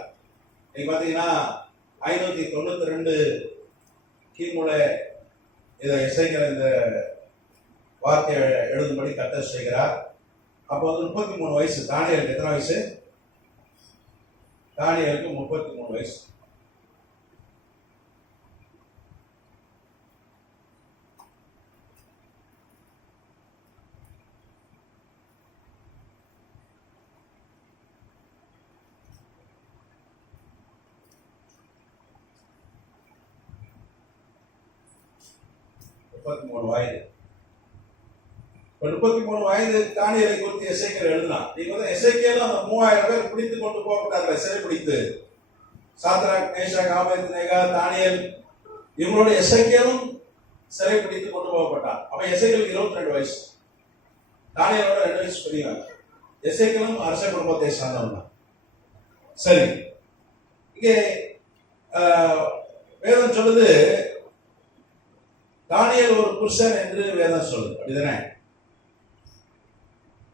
நீங்க பாத்தீங்கன்னா 592 கிமுல இதை எசேக்கியேல் இந்த வார்த்தையை எழுதும்படி கர்த்தர் செய்கிறார். அப்போ வந்து 33 வயசு. தானியேலுக்கு எத்தனை வயசு? தானியேலுக்கு 33 வயசு. வயது. 33 வயது தானியேலை குறித்து எசேக்கியேல் எழுதினான். நீங்க வந்து எசேக்கியேலும் அந்த 3000 பேர் பிடித்து கொண்டு போகப்பட்டார்கள், சிறைப்பிடித்து. சாத்ராக், மேஷாக், ஆபேத்நேகோ, தானியேல் இவங்களோட எசேக்கியேலும் சிறைப்பிடித்து கொண்டு போகப்பட்டார். அப்ப எசேக்கியேலுக்கு 22 வயசு, தானியேலோட 2 வயசு பெரியவங்க. எசேக்கியேலும் அரச குடும்பத்தை சார்ந்தவங்க. சரி, இங்கே வேதம் சொல்லுது தானியேல் ஒரு புருஷன் என்று வேதம் சொல்லுது. அப்படிதானே?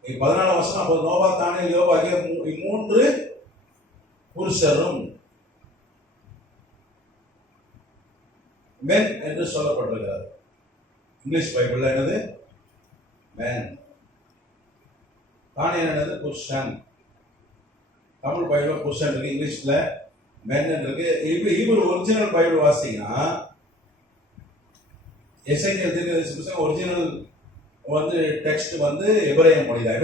14 வசனம். அப்போ நோவா, தானியேல், யோபு ஆகிய 3 புருஷரும் மென் என்று சொல்லப்பட்டிருக்கிறது. இங்கிலீஷ் பைபிள்ல என்னது? மென். தானியேல் என்னது? புருஷன். தமிழ் பைபிள் புருஷன் இருக்கு, இங்கிலீஷ்ல மென் இருக்கு. இப்ப ஒரிஜினல் பைபிள் வாசிங்கன்னா எசேக்கியேல் தீர்க்கதரிசி புத்தகம் ஒரிஜினல் வந்து டெக்ஸ்ட் வந்து எபிரேய மொழிதான்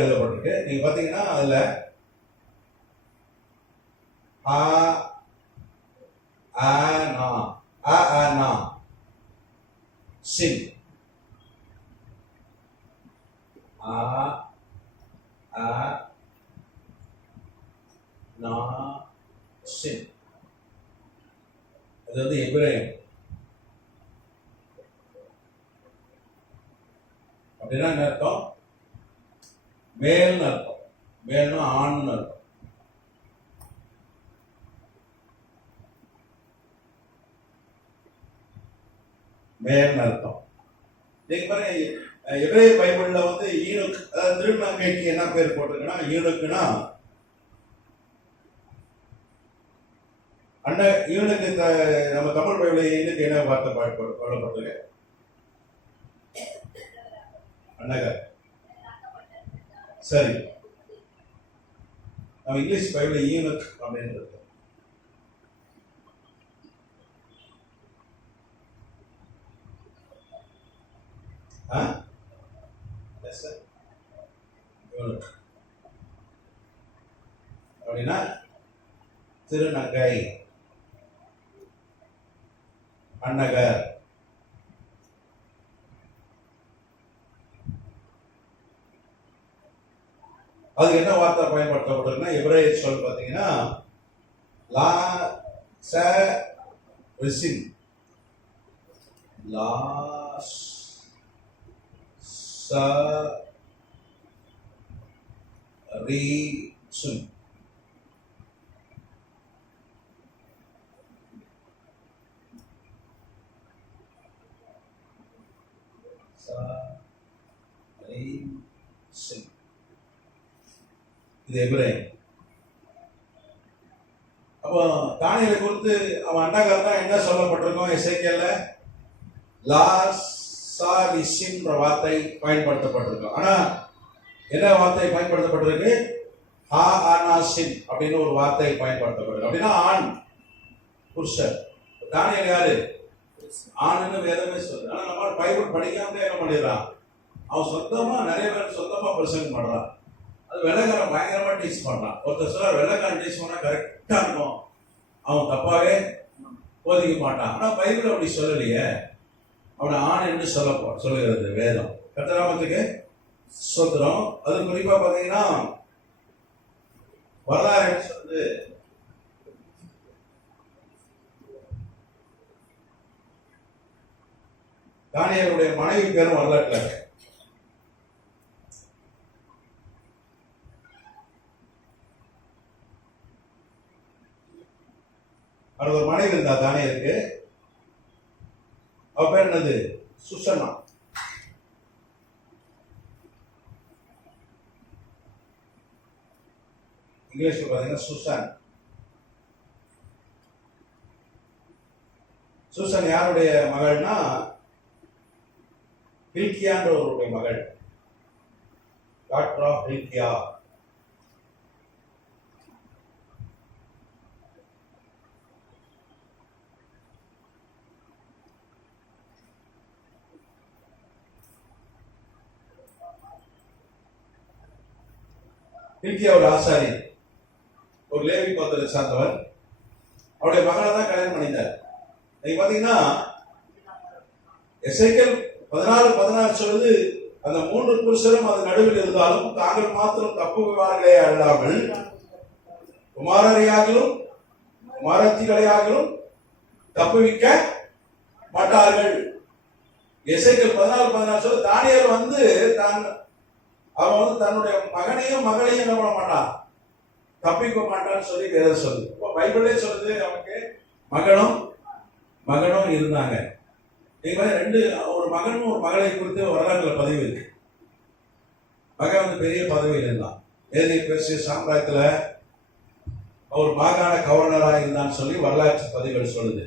எழுதப்பட்டிருக்கு. நீங்க பாத்தீங்கன்னா அதுல சின் சின் அது வந்து எபிரேயம். அப்படின்னா என்ன அர்த்தம்? மேல்னு அர்த்தம். மேல்னு ஆண்னு அர்த்தம். மேல்னு அர்த்தம். நீங்க பாருங்க, எபிரேய பைபிள்ல வந்து ஈனுக், அதாவது திருநங்கைக்கு என்ன பேர் போட்டிருக்குன்னா ஈனுக்குன்னா ஈனுக்கு நம்ம தமிழ் பைபிள் ஈனுக்கு என்ன வார்த்தை சொல்லப்பட்டிருக்கு? அண்ணகர். சரி, நம்ம இங்கிலீஷ் பைபிள் ஈனுக் அப்படின்னு இருக்கு. அப்படின்னா திருநங்கை, அண்ணகர். அதுக்கு என்ன வார்த்தை பயன்படுத்தப்படுதுன்னா எபிரேய சொல் பார்த்தீங்கன்னா லா ச ரிசின். லாசரீசும். இது எபிரேயம். அப்போ தானியேலை குறித்து அவன் அண்ணகாரன் தான் என்ன சொல்லப்பட்டிருக்கோம்? எசேக்கியேல்ல லாசாரிசின்ற வார்த்தை பயன்படுத்தப்பட்டிருக்கும். ஆனா என்ன வார்த்தை பயன்படுத்தப்பட்டிருக்கு? ஹானாசின் அப்படின்னு ஒரு வார்த்தை பயன்படுத்தப்பட்டிருக்கு. அப்படின்னா ஆண், புருஷன். தானியேல் யாரு? ஆணுன்னு வேதமே சொல்லுது. ஆனா நம்ம பைபிள் படிக்காமலே என்ன பண்ணிடுறான்? அவன் சொந்தமா நிறைய பேர் சொந்தமா பிரசங்கம் பண்றான். அது வெள்ளைக்காரன் பயங்கரமா டீச் பண்றான். ஒருத்தர் சொல்ற வெள்ளைக்காரன் டீச் பண்ணா கரெக்டா இருக்கும், அவன் தப்பாவே போதிக்க மாட்டான். ஆனா பைபிள் அப்படி சொல்லலையே. அவனை ஆண் என்று சொல்லுகிறது வேதம். கர்த்தராமத்துக்கு ஸ்தோத்திரம். அது குறிப்பா பாத்தீங்கன்னா வரலாறு என்ன சொல்லுது? தானியேலுடைய மனைவி பேரும் வரலாற்றுல இருக்கு. அவர் ஒரு மனைவி இருந்தா தானியேலுக்கு. அவ பேர் என்னது? சுசன்னா. இங்கிலீஷ்ல பாத்தீங்கன்னா சுசான். சுசன் யாருடைய மகள்னா ஹில்கியான்ற ஒருவருடைய மகள். Doctor of ஹில்கியா. ஹில்கியா ஒரு ஆசாரி, ஒரு லேவி கோத்திரத்தை சார்ந்தவர். அவருடைய மகளை தான் கல்யாணம் பண்ணிட்டார். நீங்க பாத்தீங்கன்னா எசேக்கியேல் 14:16 சொல்லுது, அந்த 3 புருஷரும் அது நடுவில் இருந்தாலும் தாங்கள் மாத்திரம் தப்புவார்களே அல்லாமல் குமாரரையாகலும் குமாரத்திகளையாகலும் தப்புவிக்க மாட்டார்கள். எசேக்கியேல் 14:16 சொல்லு. தானியேல் வந்து அவன் வந்து தன்னுடைய மகனையும் மகளையும் என்ன பண்ண மாட்டான்? தப்பிக்க மாட்டான்னு சொல்லி வேதம் சொல்லுது. இப்போ பைபிளே சொல்லுது அவனுக்கு மகனும் இருந்தாங்க. ஒரு மகனும் ஒரு மகளை குறித்து வரலாற்றுல பதிவு இருக்கு. மகன் வந்து பெரிய பதவியில் இருந்தான். மேதிய பேசிய சாம்ராஜ்யத்துல அவர் மாகாண கவர்னராக இருந்தான்னு சொல்லி வரலாற்று பதிவுகள் சொல்லுது.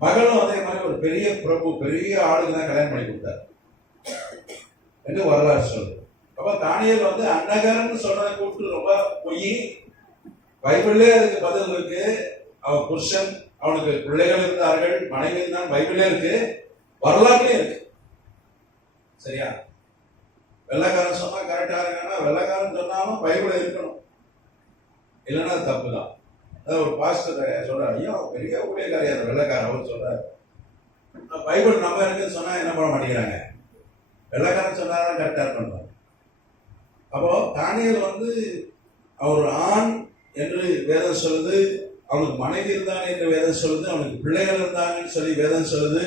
மகளும் அதே மாதிரி ஒரு பெரிய பிரபு, பெரிய ஆளுங்க தான் கல்யாணம் பண்ணி கொடுத்தார் என்று வரலாறு சொல்லுது. அப்ப தானியேல் வந்து அன்னகரன் சொல்றதை கூப்பிட்டு ரொம்ப பொய். பைபிள்லே அதுக்கு பதில் இருக்கு. அவன் புருஷன், அவனுக்கு பிள்ளைகள் இருந்தார்கள், மனைவி இருந்தான். பைபிளே இருக்கு, வரலாறுலயே இருக்கு. சரியா? வெள்ளைக்காரன் சொன்னா கரெக்டா இருக்கானா? வெள்ளைக்காரன் சொன்னாலும் பைபிள் இருக்கணும், இல்லைன்னா அது தப்பு தான். அதாவது ஒரு பாஸ்டர் சொல்றாரு, ஐயோ பெரிய ஊழியக்காரி அந்த வெள்ளைக்காரன். அவர் சொல்றாரு பைபிள் நம்ம இருக்குன்னு சொன்னா என்ன பண்ண மாட்டேங்கிறாங்க? வெள்ளைக்காரன் சொன்னாதான் கரெக்டா இருக்கணும். அப்போ தானியேல் வந்து அவர் ஆண் என்று வேதம் சொல்லுது, அவனுக்கு மனைவி இருந்தாங்க என்று வேதம் சொல்லுது, அவனுக்கு பிள்ளைகள் இருந்தாங்கன்னு சொல்லி வேதம் சொல்லுது.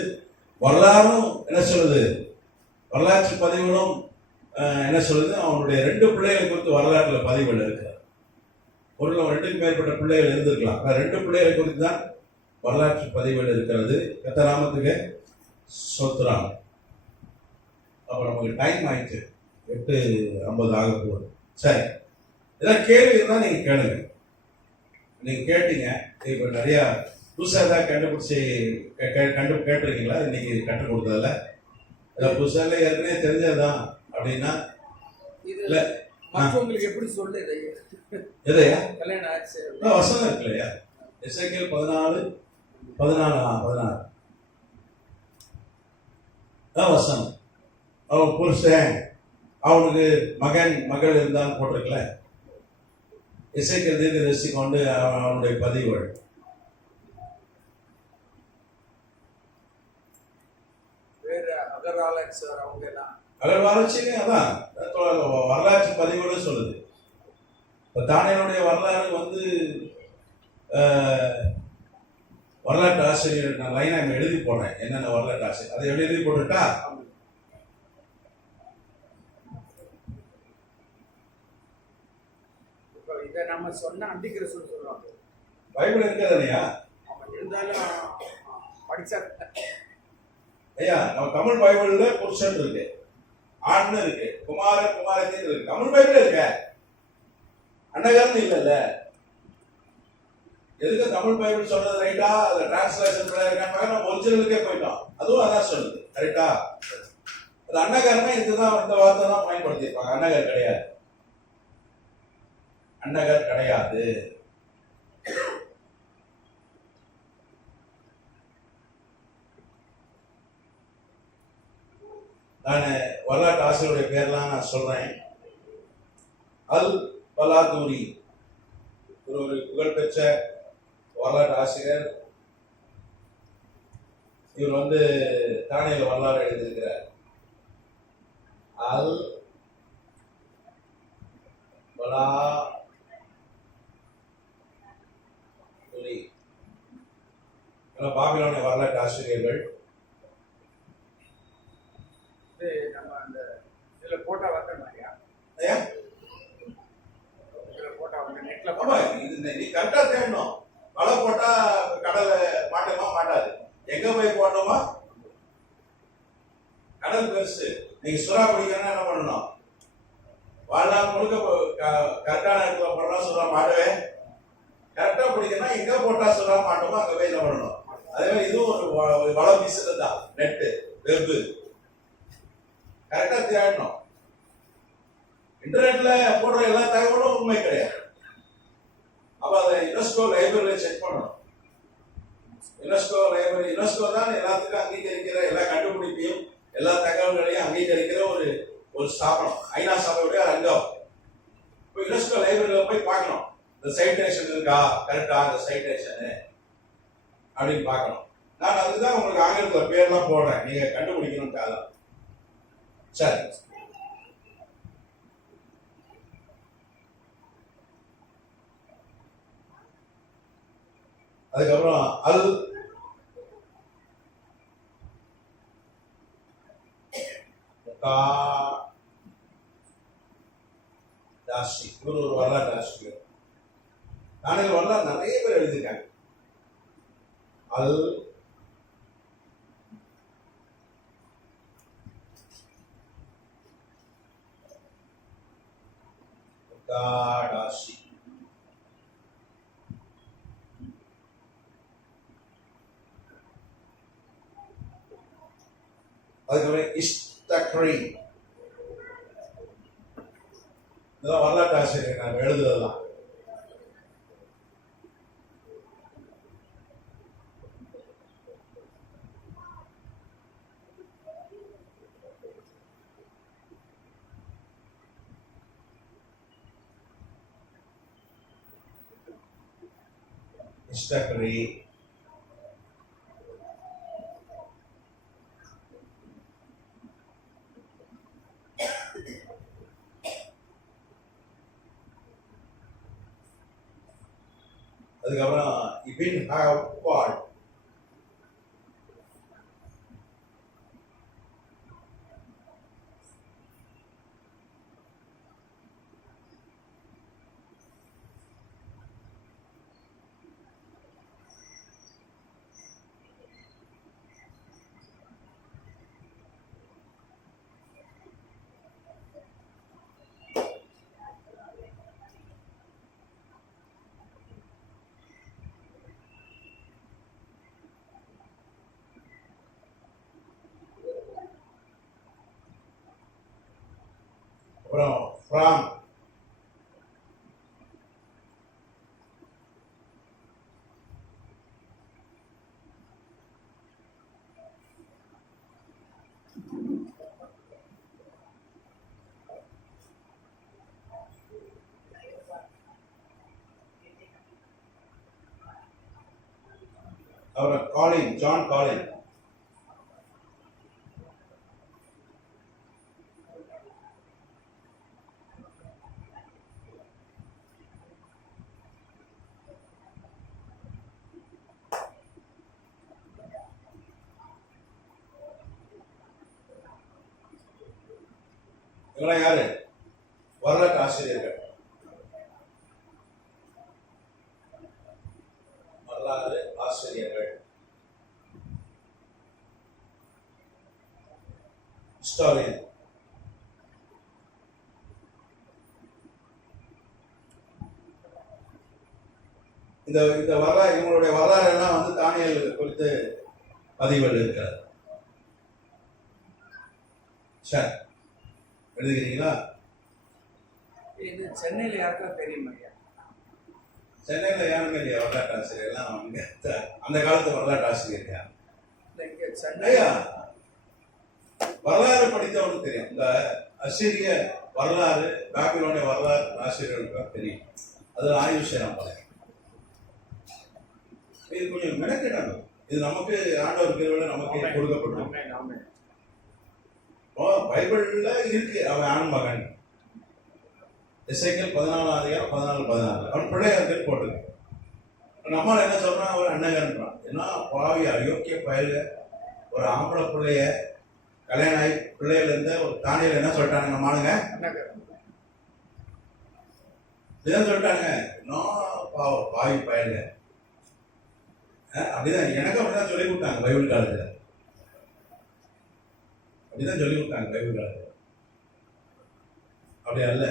வரலாறும் என்ன சொல்லுது? வரலாற்று பதிவுகளும் என்ன சொல்லுது? அவனுடைய 2 பிள்ளைகளை குறித்து வரலாற்றுல பதிவுகள் இருக்கிறார். ஒரு 2க்கு மேற்பட்ட பிள்ளைகள் இருந்திருக்கலாம். 2 பிள்ளைகளை குறித்து தான் வரலாற்று பதிவுகள் இருக்கிறது. கர்த்தராமத்துக்கு ஸ்தோத்திரம். அப்ப நமக்கு டைம் ஆயிடுச்சு, 8:50 ஆக போகுது. சரி, ஏதாவது கேள்வி இருந்தால் நீங்க கேளுங்க. நீங்க கேட்டீங்க, இப்ப நிறைய புதுசா ஏதாவது கண்டுபிடிச்சி கேட்டிருக்கீங்களா? இன்னைக்கு கற்றுக் கொடுத்ததில்ல ஏதாவது புதுசா இல்லை, ஏற்கனவே தெரிஞ்சதுதான் அப்படின்னா இல்ல மற்றவங்களுக்கு எப்படி சொல்லுது? எதையா கல்யாணம் ஆச்சு வசனம் இருக்கு இல்லையா? எசேக்கியேல் 14:16 தான் வசனம். அவன் புருஷன், அவனுக்கு மகள் இருந்தான்னு போட்டிருக்கல. எசேக்கியேல் தீர்க்கதரிசி கொண்டு அவனுடைய பதிவுகள். வேற அகர்வாலன்ஸ் அவங்க எல்லாம் அகழ்வாராய்ச்சியிலே அதான் வரலாற்று பதிவுகளும் சொல்லுது. இப்போ தானியேலுடைய வரலாறு வந்து வரலாற்று ஆசிரியர் நான் லைனா எழுதி போடுறேன், என்னென்ன வரலாற்று ஆசிரியர் அதை எழுதி போட்டுட்டா. இப்போ இதை நம்ம சொன்னா அந்திகிறிஸ்துன்னு சொல்லுவாங்க. பைபிள் இருக்கிறதையா அவன் இருந்தாலும் படிச்சா ஐயா, நம்ம தமிழ் பைபிள்ல புருஷன் இருக்கு, ஆண்னு இருக்கு, குமாரன் குமாரத்தின் இருக்கு, தமிழ் பைபிள் இருக்க, அன்னகர்னு இல்லைல்ல. எதுக்கு தமிழ் பைபிள் சொல்றது ரைட்டா, அதுல டிரான்ஸ்லேஷன் இருக்கான்னு நம்ம ஒரிஜினலுக்கே போயிட்டோம். அதுவும் அதான் சொல்லுது ரைட்டா. அது அன்னகர்னா இதுதான், இந்த வார்த்தை தான் பயன்படுத்தியிருப்பாங்க. அன்னகர் கிடையாது, அன்னகர் கிடையாது. நான் வரலாற்று ஆசிரியருடைய பேர்லாம் நான் சொல்றேன். அல் பலாதூரி ஒரு புகழ்பெற்ற வரலாற்று ஆசிரியர். இவர் தானியல் வரலாறு எழுதியிருக்கிறார். அல் பலாதூரி பாபிலோனிய வரலாற்று ஆசிரியர்கள். நம்ம அந்த இதுல போட்டா வந்த மாதிரியா? ஐயா, இதுல போட்டா வந்து நெட்ல ஆமா, இது நீ கரெக்டா தேடணும். வலை போட்டா கடலை மாட்டோமா மாட்டாது. எங்க போய் போடணுமா? கடல் பெருசு. நீங்க சுறா பிடிக்கணும்னா என்ன பண்ணணும்? வாழ்நாள் முழுக்க கரெக்டான இடத்துல போட்டா சுறா மாட்டவே. கரெக்டா பிடிக்கணும்னா எங்க போட்டா சுறா மாட்டோமோ அங்க போய் என்ன பண்ணணும்? அதே மாதிரி இதுவும் ஒரு வலை வீசுறது தான், நெட்டு வெப்பு. கரெக்டா தேடணும். இன்டர்நெட்ல போடுற எல்லா தகவலும் உண்மை கிடையாது. அப்ப அதை யுனெஸ்கோ லைப்ரரியில செக் பண்ணணும். யுனெஸ்கோ தான் எல்லாத்துக்கும் அங்கீகரிக்கிற, எல்லா கண்டுபிடிப்பையும் எல்லா தகவல்களையும் அங்கீகரிக்கிற ஒரு ஸ்தாபனம், ஐநா சபையுடைய அங்கம். இப்போ யுனெஸ்கோ லைப்ரரியில போய் பார்க்கணும், இந்த சைட்டேஷன் இருக்கா, கரெக்டா அந்த சைட்டேஷன் அப்படின்னு பார்க்கணும். நான் அதுதான் உங்களுக்கு ஆங்கிலத்துல பேர்லாம் போடுறேன், நீங்க கண்டுபிடிக்கணும்க்காக. சரி, அதுக்கப்புறம் அல் தாசி ஒரு வரலாற்று ஆசிரியர். நானே வரலாறு நிறைய பேர் எழுதியிருக்காங்க. அல் தாசி அதுக்கப்புறம் இஸ்தக்ரி. இதெல்லாம் வரலாற்று ஆசிரியர் நான் எழுதுறதுதான். இஸ்தக்ரி, அதுக்கப்புறம் இபின் ஹவாட். அப்புறம் ஃப்ராம். அப்புறம் காலின், ஜான் காலின். இவங்களாம் யாரு? வரலாற்று ஆசிரியர்கள். வரலாறு ஆசிரியர்கள், ஹிஸ்டாரியன். இந்த வரலாறு, இவங்களுடைய வரலாறு எல்லாம் வந்து தானியல் குறித்து பதிவுகள் இருக்கிறது. சரி, எழுதுகிறீங்களா? இது சென்னையில யாருக்கும் தெரியுமா ஐயா? சென்னையில யாருமே இல்லையா வரலாற்று ஆசிரியர்? எல்லாம் அவங்க அந்த காலத்து வரலாற்று ஆசிரியர். இல்ல, இங்க சென்னை ஐயா, வரலாறு படித்தவனுக்கு தெரியும். இந்த அசிரிய வரலாறு, பாபிலோனிய வரலாறு ஆசிரியர்களுக்கு தெரியும். அதில் ஆய்வு செய்யலாம் பாருங்க. இது கொஞ்சம் மெனக்கிடணும். இது நமக்கு ஆண்டவர் பேரோட நமக்கு கொடுக்கப்படும். நாமே பைபிள்ல இருக்கு அவன் ஆண் மகன். எசேக்கியேல் 14:14 அவன் பிள்ளையார் போட்டுருக்கு. நம்ம என்ன சொல்றான்? ஒரு அண்ணகன்றான். ஏன்னா பாவி அயோக்கிய பயல ஒரு ஆம்பளை பிள்ளைய கல்யாணம் ஆகி பிள்ளையில இருந்த ஒரு தானியல் என்ன சொல்லிட்டானுங்க மானுங்க? இதான் சொல்லிட்டானுங்க. நான் பாவி பயல. அப்படிதான் எனக்கு அப்படிதான் சொல்லி கொடுத்தாங்க பைபிள் காலத்துல. அப்படிதான் சொல்லி கொடுத்தாங்க பைபிள் காலத்துல. அப்படி அல்ல.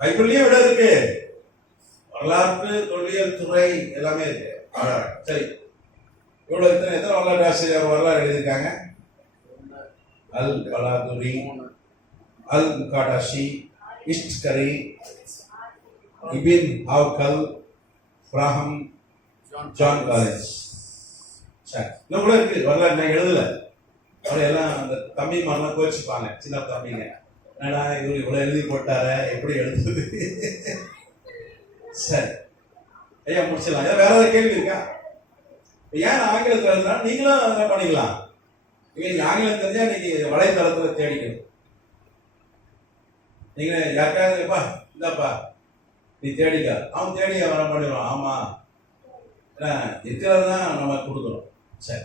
பைபிள்லயே விட இருக்கு. வரலாற்று தொல்லியல் துறை எல்லாமே இருக்கு. சரி, இவ்வளவு எத்தனை வரலாற்று ஆசிரியர் வரலாறு எழுதியிருக்காங்க? அல் பலாதுரி, அல் முகாடாஷி, இஷ்ட்கரி, இபின் ஹாவ்கல், பிராஹம், ஜான் காலேஜ். சரி, இன்னும் கூட இருக்கு வரலாறு. நான் எழுதல. அவர் எல்லாம் அந்த தம்பி மாதிரிலாம் கோச்சிப்பாங்க, சின்ன தம்பிங்க. என்னடா இவரு இவ்வளவு எழுதி போட்டார, எப்படி எழுதுறது? சரி ஐயா, முடிச்சிடலாம். வேற ஏதாவது கேள்வி இருக்கா? ஏன் ஆங்கிலத்தில் எழுதுனா நீங்களும் அதை பண்ணிக்கலாம். நீங்க ஆங்கிலம் தெரிஞ்சா நீங்க வலைத்தளத்துல தேடிக்கணும். நீங்க யாருக்காவதுப்பா இந்தாப்பா நீ தேடிக்க, அவன் தேடி அவன் பண்ணிடுவான். ஆமா, இருக்கிறது தான் நம்ம கொடுக்கணும். சரி.